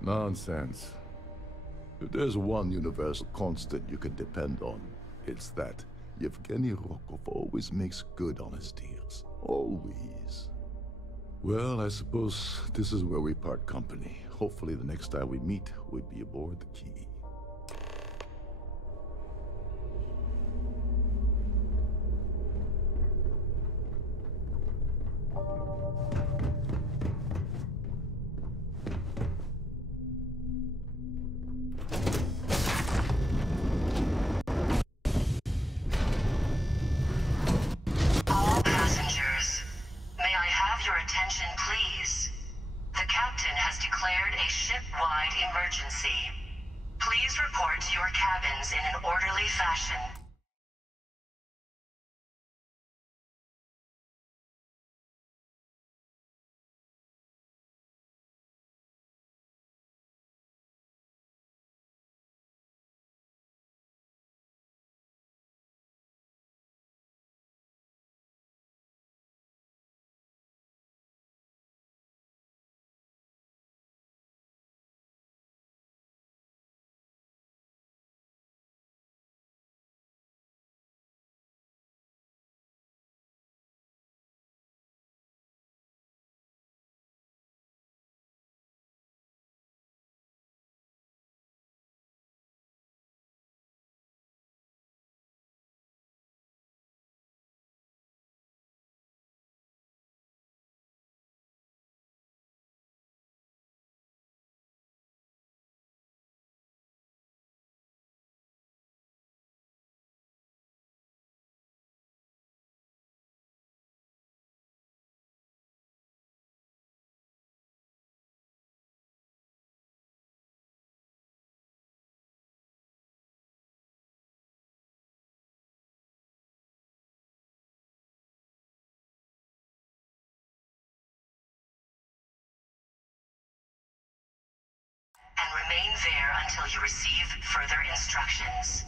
Nonsense. If there's one universal constant you can depend on, it's that Yevgeny Rokov always makes good on his deals. Always. Well, I suppose this is where we part company. Hopefully the next time we meet, we'd be aboard the Key. And remain there until you receive further instructions.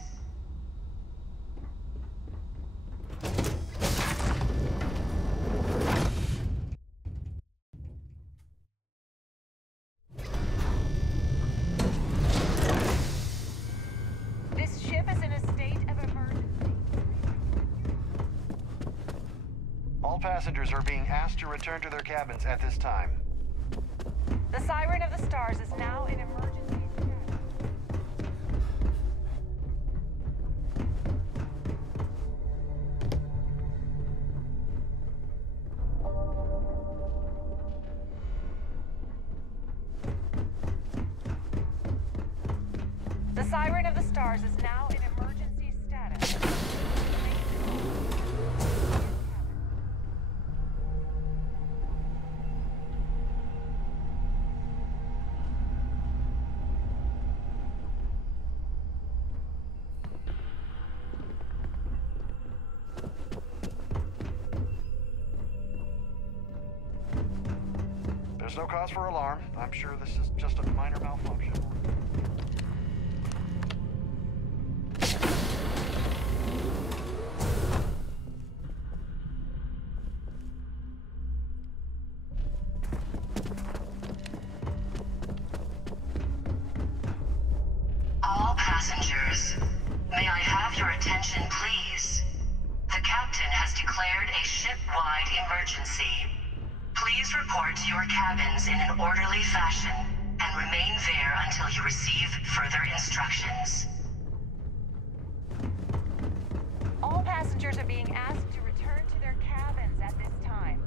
This ship is in a state of emergency. All passengers are being asked to return to their cabins at this time. The Siren of the Stars is now in emergency status. Stars is now in emergency status. There's no cause for alarm. I'm sure this is just a minor malfunction. All passengers, may I have your attention, please? The captain has declared a ship-wide emergency. Please report to your cabins in an orderly fashion and remain there until you receive further instructions. All passengers are being asked to return to their cabins at this time.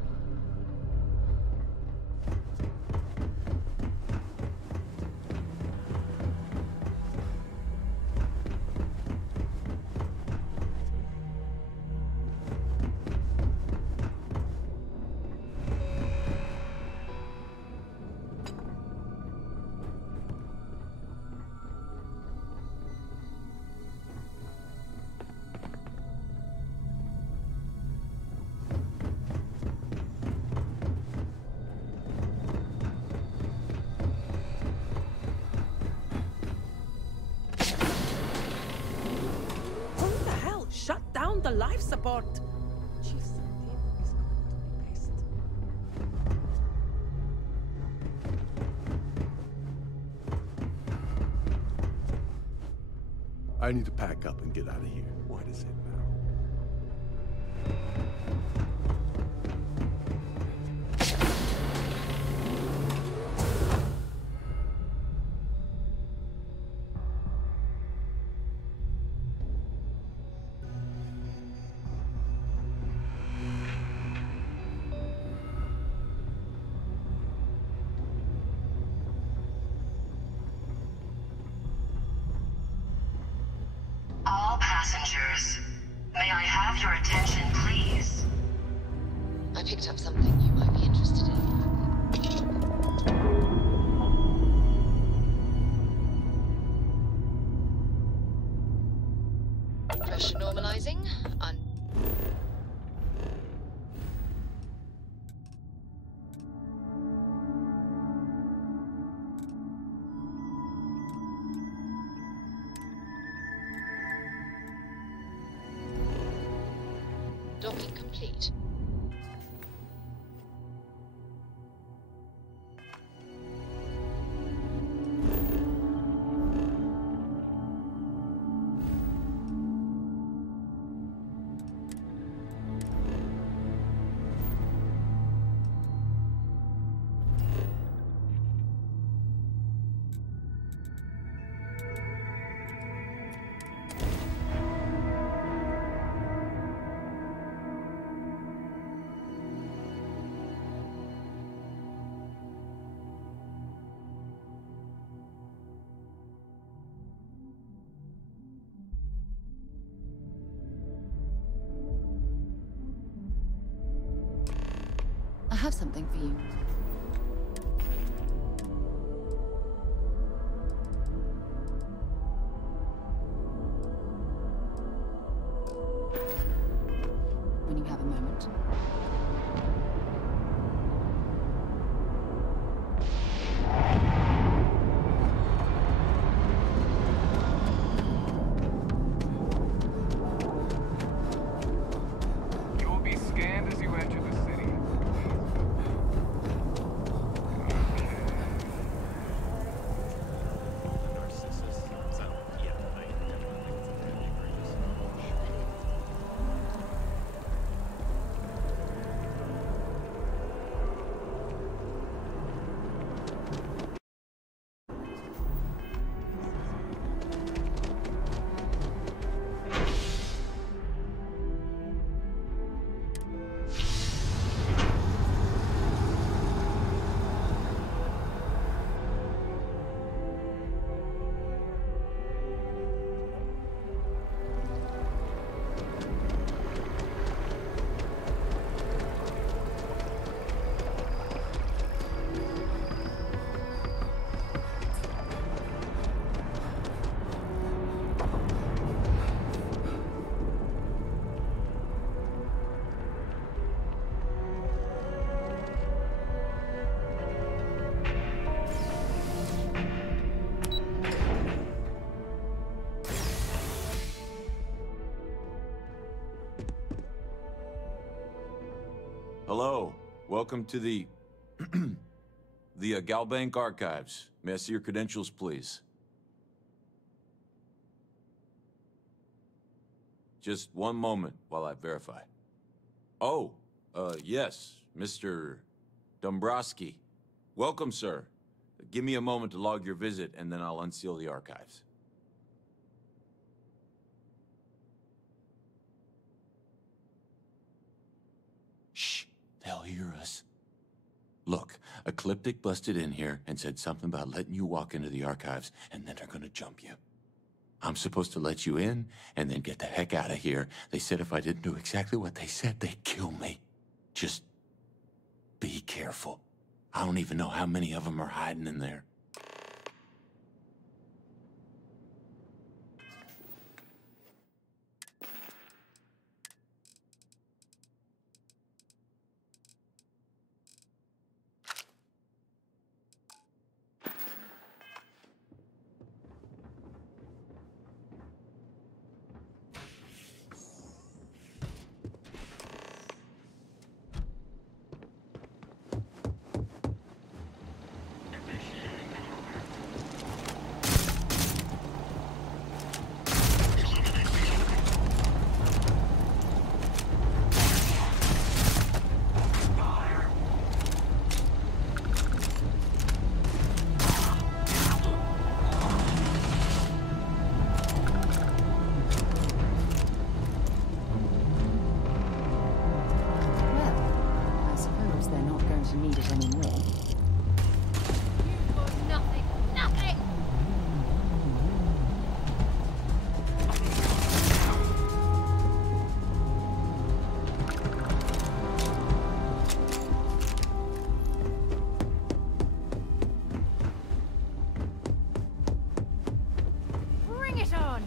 Shut down the life support! Chief Santino is going to be pissed. I need to pack up and get out of here. What is it now? All passengers, may I have your attention, please? I picked up something you might be interested in. Pressure normalizing. Docking complete. I have something for you. When you have a moment. You will be scanned as you enter the city. Hello. Welcome to the... the Galbank Archives. May I see your credentials, please? Just one moment while I verify. Oh, yes, Mr. Dombrowski. Welcome, sir. Give me a moment to log your visit, and then I'll unseal the archives. Shh, they'll hear us. Look, Ecliptic busted in here and said something about letting you walk into the archives, and then they're gonna jump you. I'm supposed to let you in, and then get the heck out of here. They said if I didn't do exactly what they said, they'd kill me. Just be careful. I don't even know how many of them are hiding in there. Need it anymore. Nothing. Nothing! Bring it on!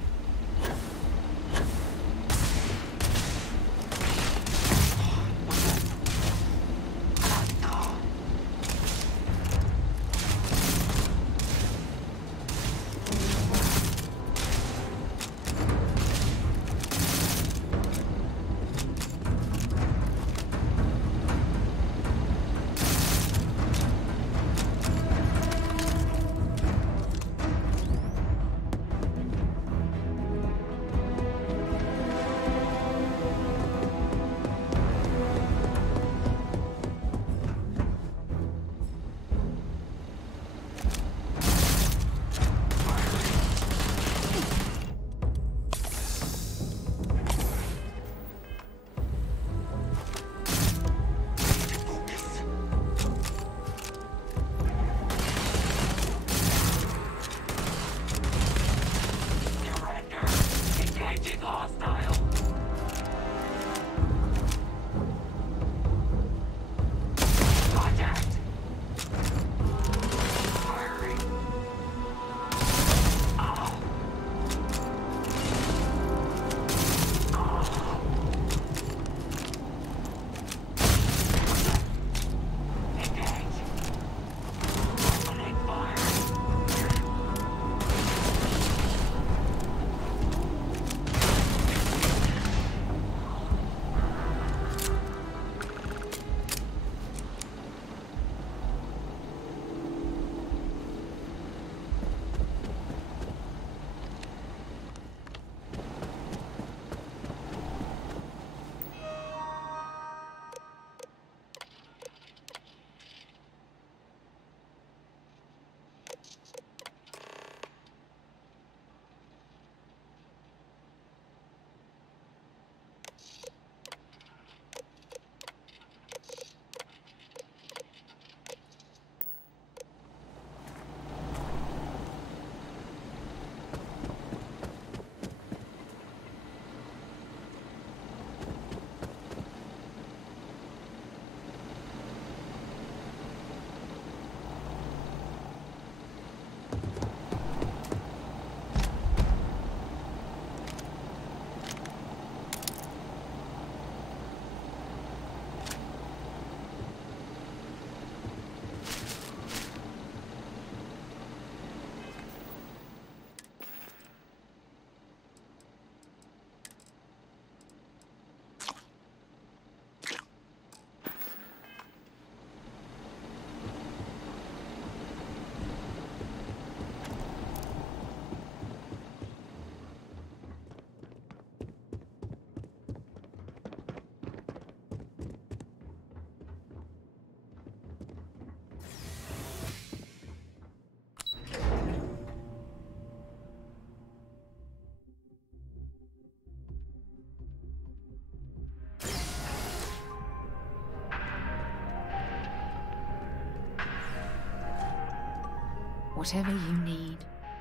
Whatever you need,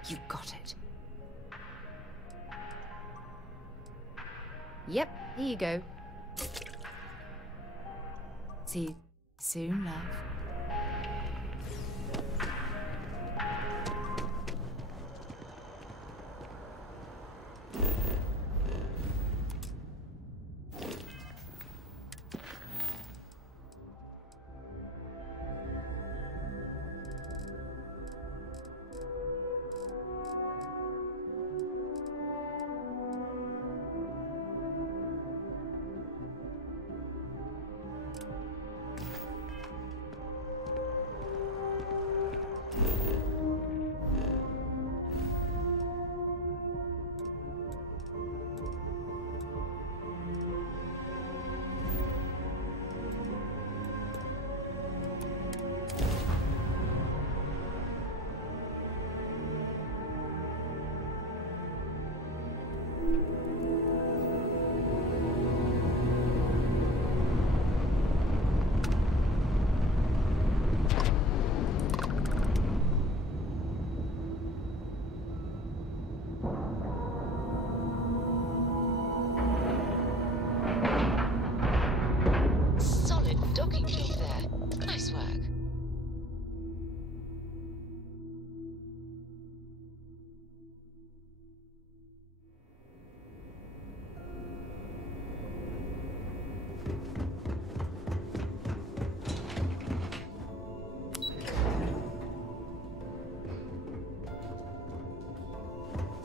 you got it. Yep, here you go. See you soon, love. Solid docking job there. Nice work.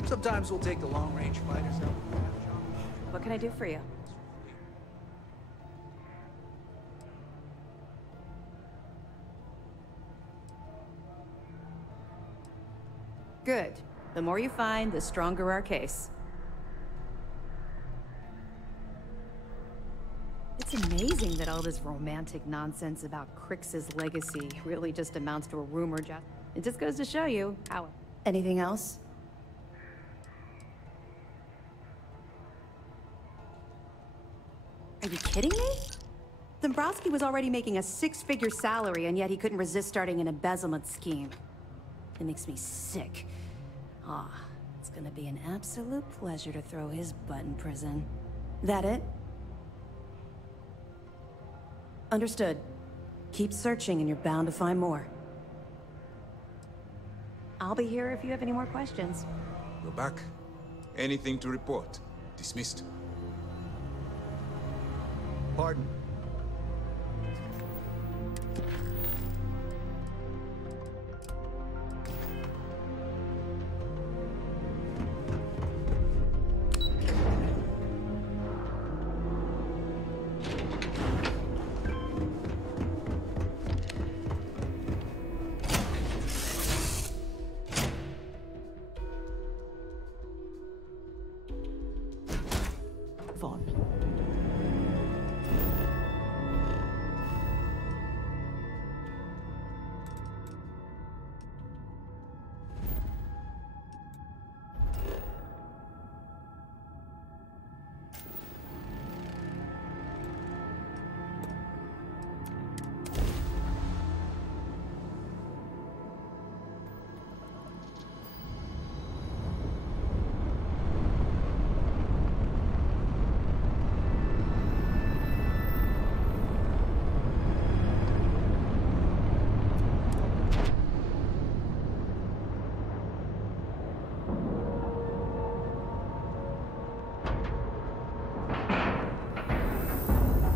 Sometimes we'll take the long-range fighters out. What can I do for you? Good. The more you find, the stronger our case. It's amazing that all this romantic nonsense about Crix's legacy really just amounts to a rumor. It just goes to show you how... Anything else? Are you kidding me? Dombrowski was already making a six-figure salary, and yet he couldn't resist starting an embezzlement scheme. It makes me sick. Ah, it's gonna be an absolute pleasure to throw his butt in prison. That it? Understood. Keep searching and you're bound to find more. I'll be here if you have any more questions. We're back. Anything to report? Dismissed. Pardon. Vaughn.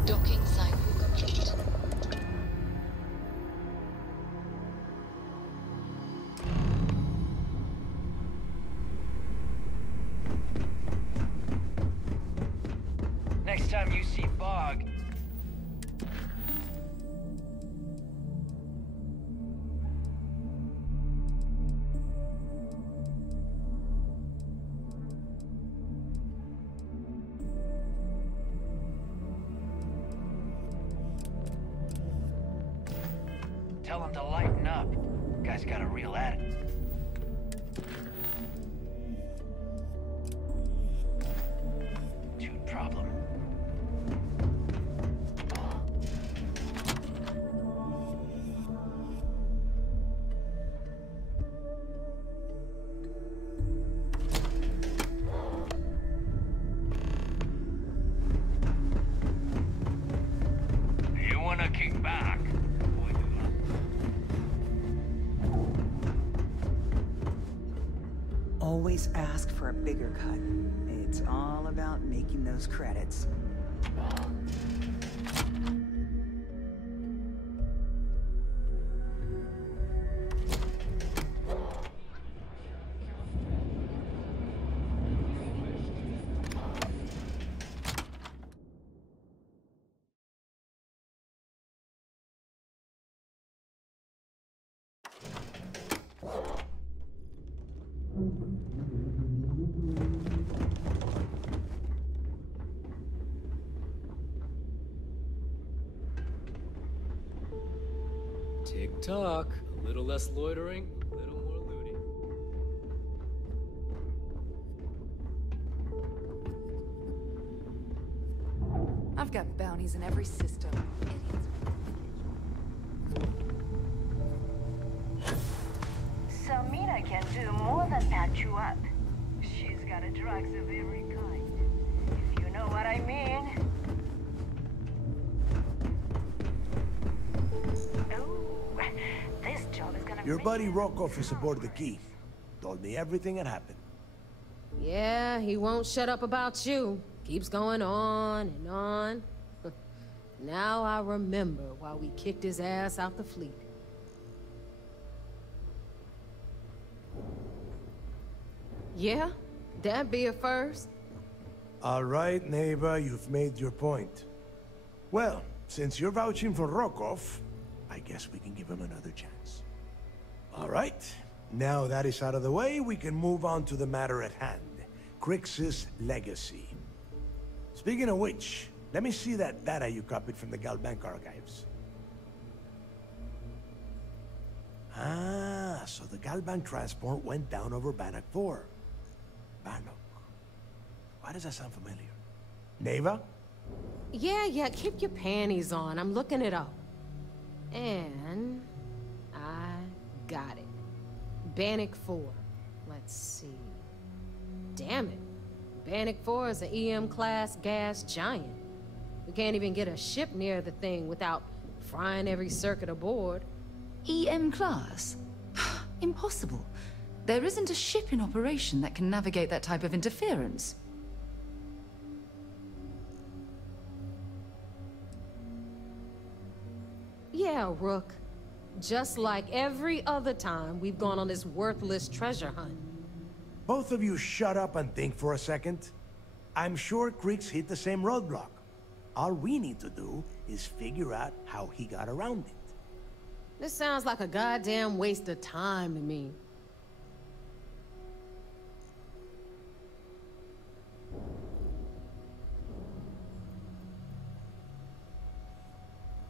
Docking cycle complete. Next time you see Bog, tell him to lighten up. Guy's got a real attitude. Problem. wanna kick back. Always ask for a bigger cut. It's all about making those credits. Tick-tock. A little less loitering, a little more looting. I've got bounties in every system. Selmina can do more than patch you up. She's got a drugs of every kind. If you know what I mean. Ooh, this job is gonna... Your buddy Rokov is aboard the Key. Told me everything that happened. Yeah, he won't shut up about you. Keeps going on and on. Now I remember why we kicked his ass out the fleet. Yeah, that'd be a first. All right, Neva, you've made your point. Well, since you're vouching for Rokov, I guess we can give him another chance. All right, now that is out of the way, we can move on to the matter at hand. Crix's legacy. Speaking of which, let me see that data you copied from the Galbank archives. Ah, so the Galbank transport went down over Bannock 4. Bannock. Why does that sound familiar? Neva? Yeah, keep your panties on. I'm looking it up. And... I got it. Bannock 4. Let's see... Damn it. Bannock 4 is an EM-class gas giant. We can't even get a ship near the thing without frying every circuit aboard. EM class? Impossible. There isn't a ship in operation that can navigate that type of interference. Yeah, Rook. Just like every other time we've gone on this worthless treasure hunt. Both of you shut up and think for a second. I'm sure Crix hit the same roadblock. All we need to do is figure out how he got around it. This sounds like a goddamn waste of time to me.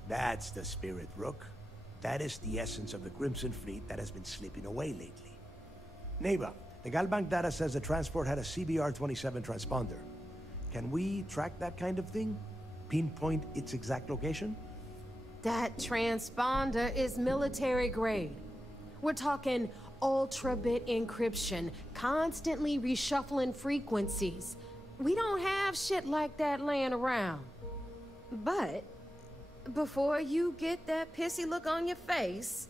That's the spirit, Rook. That is the essence of the Crimson Fleet that has been slipping away lately. Neva, the Galbank data says the transport had a CBR-27 transponder. Can we track that kind of thing? Pinpoint its exact location? That transponder is military grade. We're talking ultra-bit encryption, constantly reshuffling frequencies. We don't have shit like that laying around. But before you get that pissy look on your face,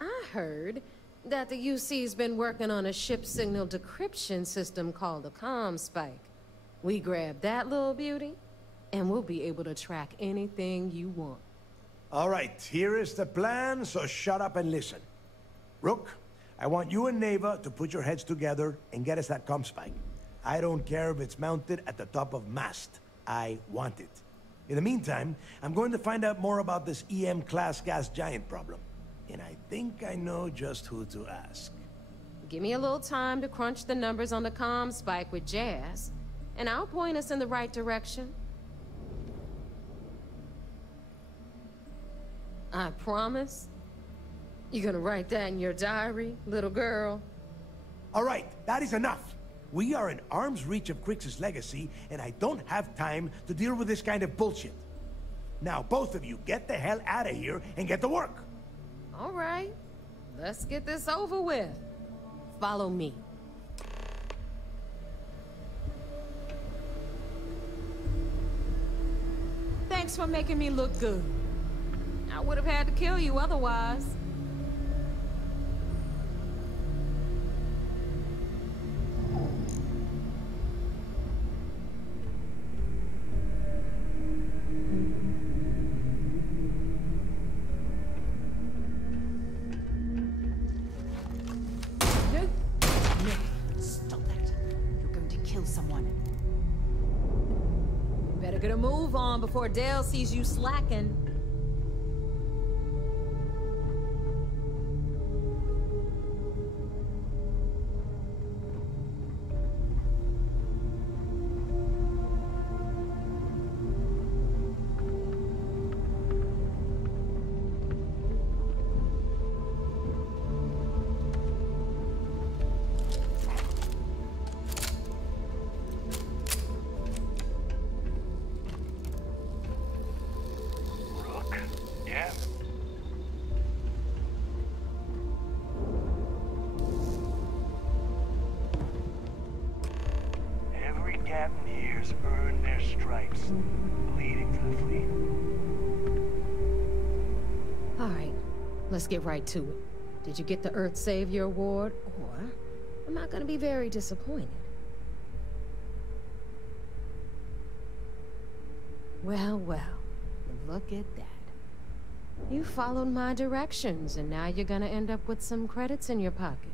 I heard that the UC's been working on a ship signal decryption system called a ComSpike. We grab that little beauty, and we'll be able to track anything you want. All right, here is the plan, so shut up and listen. Rook, I want you and Neva to put your heads together and get us that ComSpike. I don't care if it's mounted at the top of mast. I want it. In the meantime, I'm going to find out more about this EM-class gas giant problem. And I think I know just who to ask. Give me a little time to crunch the numbers on the ComSpike with Jazz, and I'll point us in the right direction. I promise. You gonna write that in your diary, little girl? All right, that is enough. We are in arm's reach of Crix's legacy, and I don't have time to deal with this kind of bullshit. Now, both of you, get the hell out of here and get to work. All right, let's get this over with. Follow me. Thanks for making me look good. I would have had to kill you otherwise. Get a move on before Dale sees you slacking. Captain here's earned their stripes, bleeding for the fleet. All right, let's get right to it. Did you get the Earth Savior Award, or am I gonna be very disappointed? Well, well, look at that. You followed my directions, and now you're gonna end up with some credits in your pocket.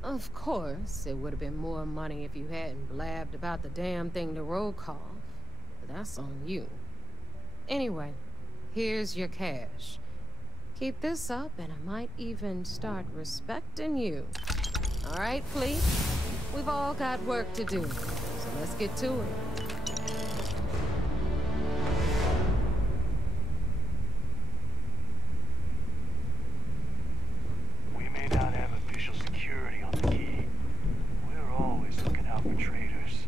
Of course, it would have been more money if you hadn't blabbed about the damn thing to roll call, but that's on you. Anyway, here's your cash. Keep this up, and I might even start respecting you. All right, Fleet? We've all got work to do, so let's get to it. We may not have official security on the key. We're always looking out for traitors.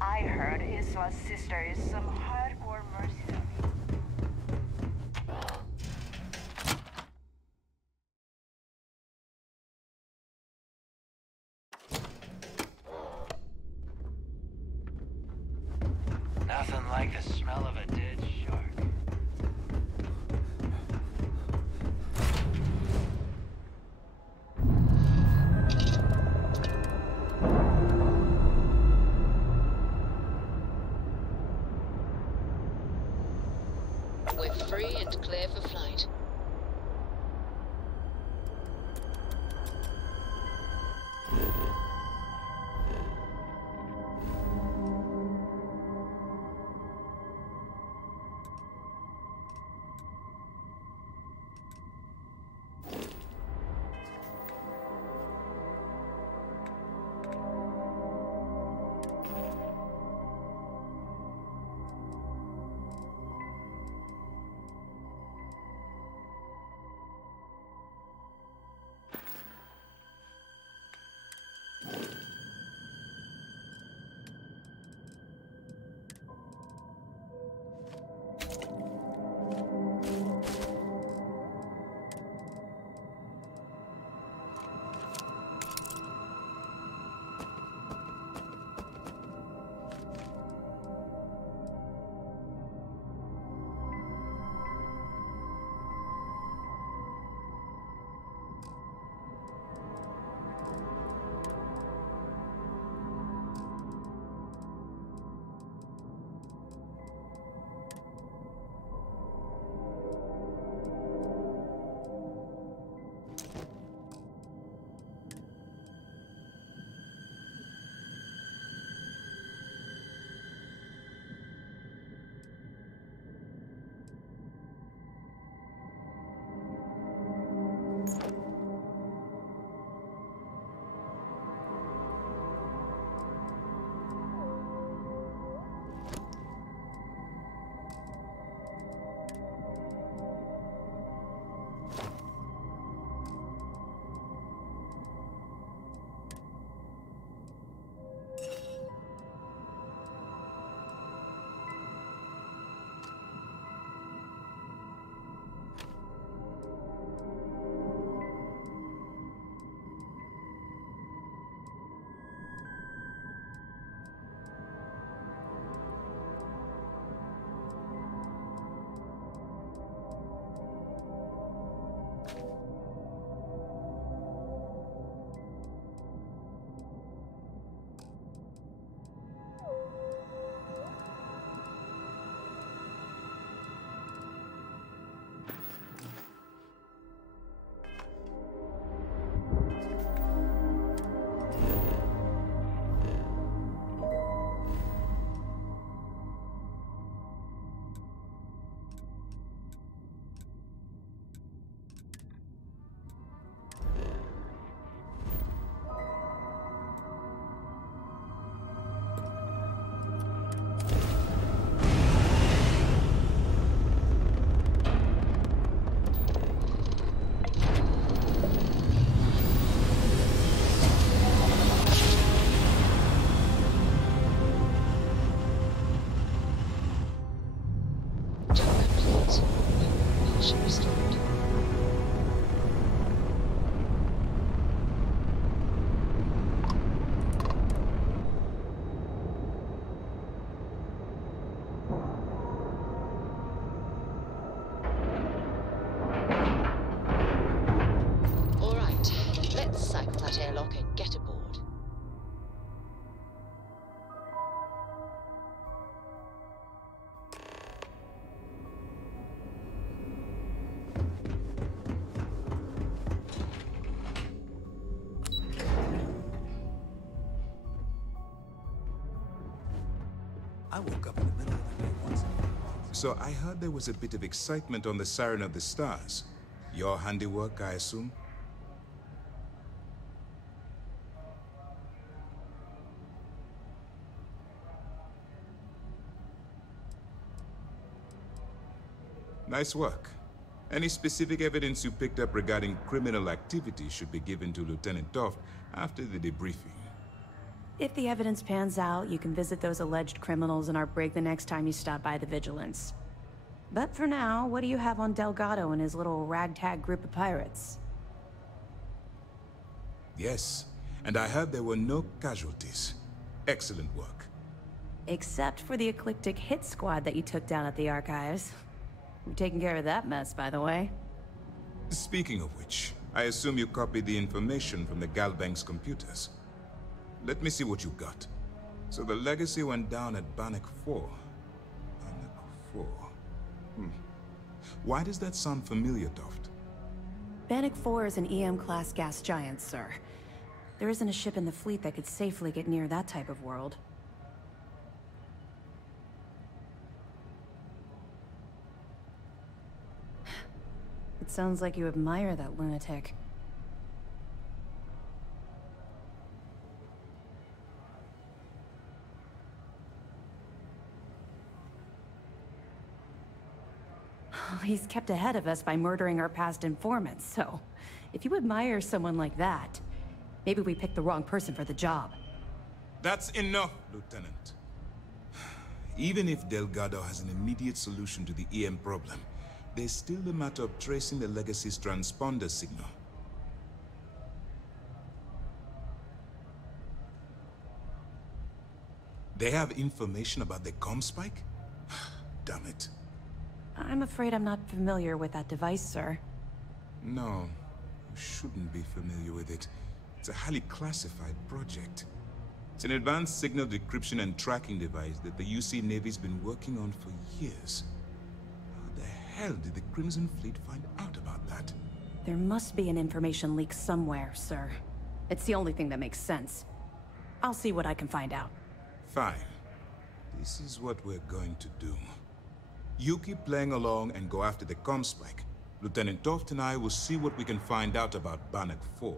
I heard Iswa's sister is some hardcore mercenary. Nothing like the smell of a dead shark. We're free and clear for flight. I woke up in the middle of the day once. So I heard there was a bit of excitement on the Siren of the Stars. Your handiwork, I assume? Nice work. Any specific evidence you picked up regarding criminal activity should be given to Lieutenant Toft after the debriefing. If the evidence pans out, you can visit those alleged criminals in our break the next time you stop by the Vigilance. But for now, what do you have on Delgado and his little ragtag group of pirates? Yes, and I heard there were no casualties. Excellent work. Except for the eclectic hit squad that you took down at the archives. We're taking care of that mess, by the way. Speaking of which, I assume you copied the information from the Galbank's computers. Let me see what you got. So the legacy went down at Bannock 4. Bannock 4. Why does that sound familiar, Toft? Bannock 4 is an EM-class gas giant, sir. There isn't a ship in the fleet that could safely get near that type of world. It sounds like you admire that lunatic. He's kept ahead of us by murdering our past informants, so if you admire someone like that, maybe we picked the wrong person for the job. That's enough, Lieutenant. Even if Delgado has an immediate solution to the EM problem, there's still the matter of tracing the Legacy's transponder signal. They have information about the comm spike? Damn it. I'm afraid I'm not familiar with that device, sir. No, you shouldn't be familiar with it. It's a highly classified project. It's an advanced signal decryption and tracking device that the UC Navy's been working on for years. How the hell did the Crimson Fleet find out about that? There must be an information leak somewhere, sir. It's the only thing that makes sense. I'll see what I can find out. Fine. This is what we're going to do. You keep playing along and go after the comm spike. Lieutenant Toft and I will see what we can find out about Bannock 4.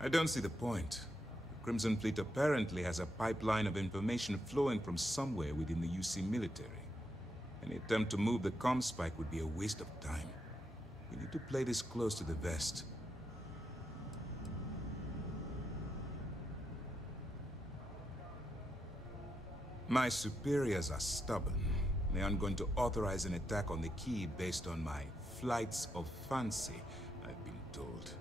I don't see the point. The Crimson Fleet apparently has a pipeline of information flowing from somewhere within the UC military. Any attempt to move the comm spike would be a waste of time. We need to play this close to the vest. My superiors are stubborn. They aren't going to authorize an attack on the key based on my flights of fancy, I've been told.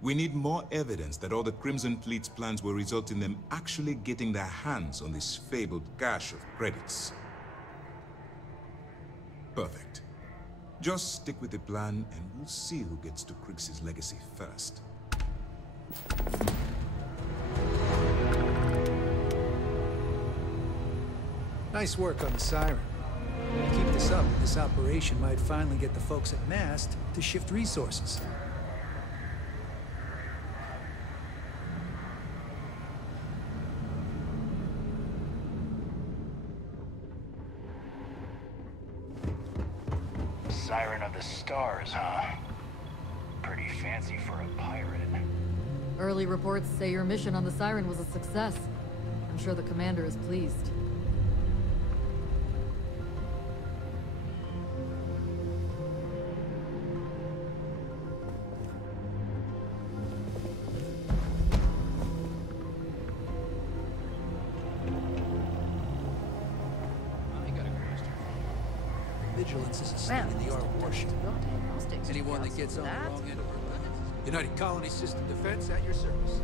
We need more evidence that all the Crimson Fleet's plans will result in them actually getting their hands on this fabled cache of credits. Perfect. Just stick with the plan, and we'll see who gets to Crix's legacy first. Nice work on the Siren. Keep this up, and this operation might finally get the folks at Mast to shift resources. Siren of the Stars, huh? Pretty fancy for a pirate. Early reports say your mission on the Siren was a success. I'm sure the commander is pleased. Vigilance is a state-of-the-art warship. Anyone that gets on the wrong end of her line. United Colony System Defense at your service.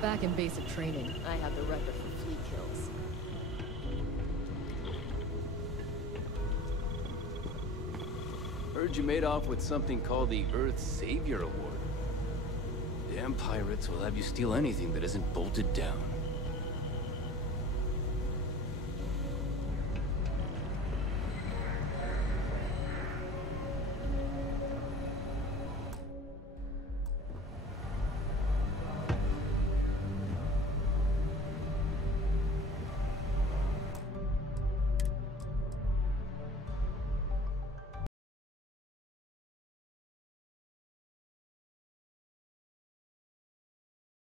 Back in basic training, I had the record for fleet kills. Heard heard you made off with something called the Earth Savior Award. Damn pirates will have you steal anything that isn't bolted down.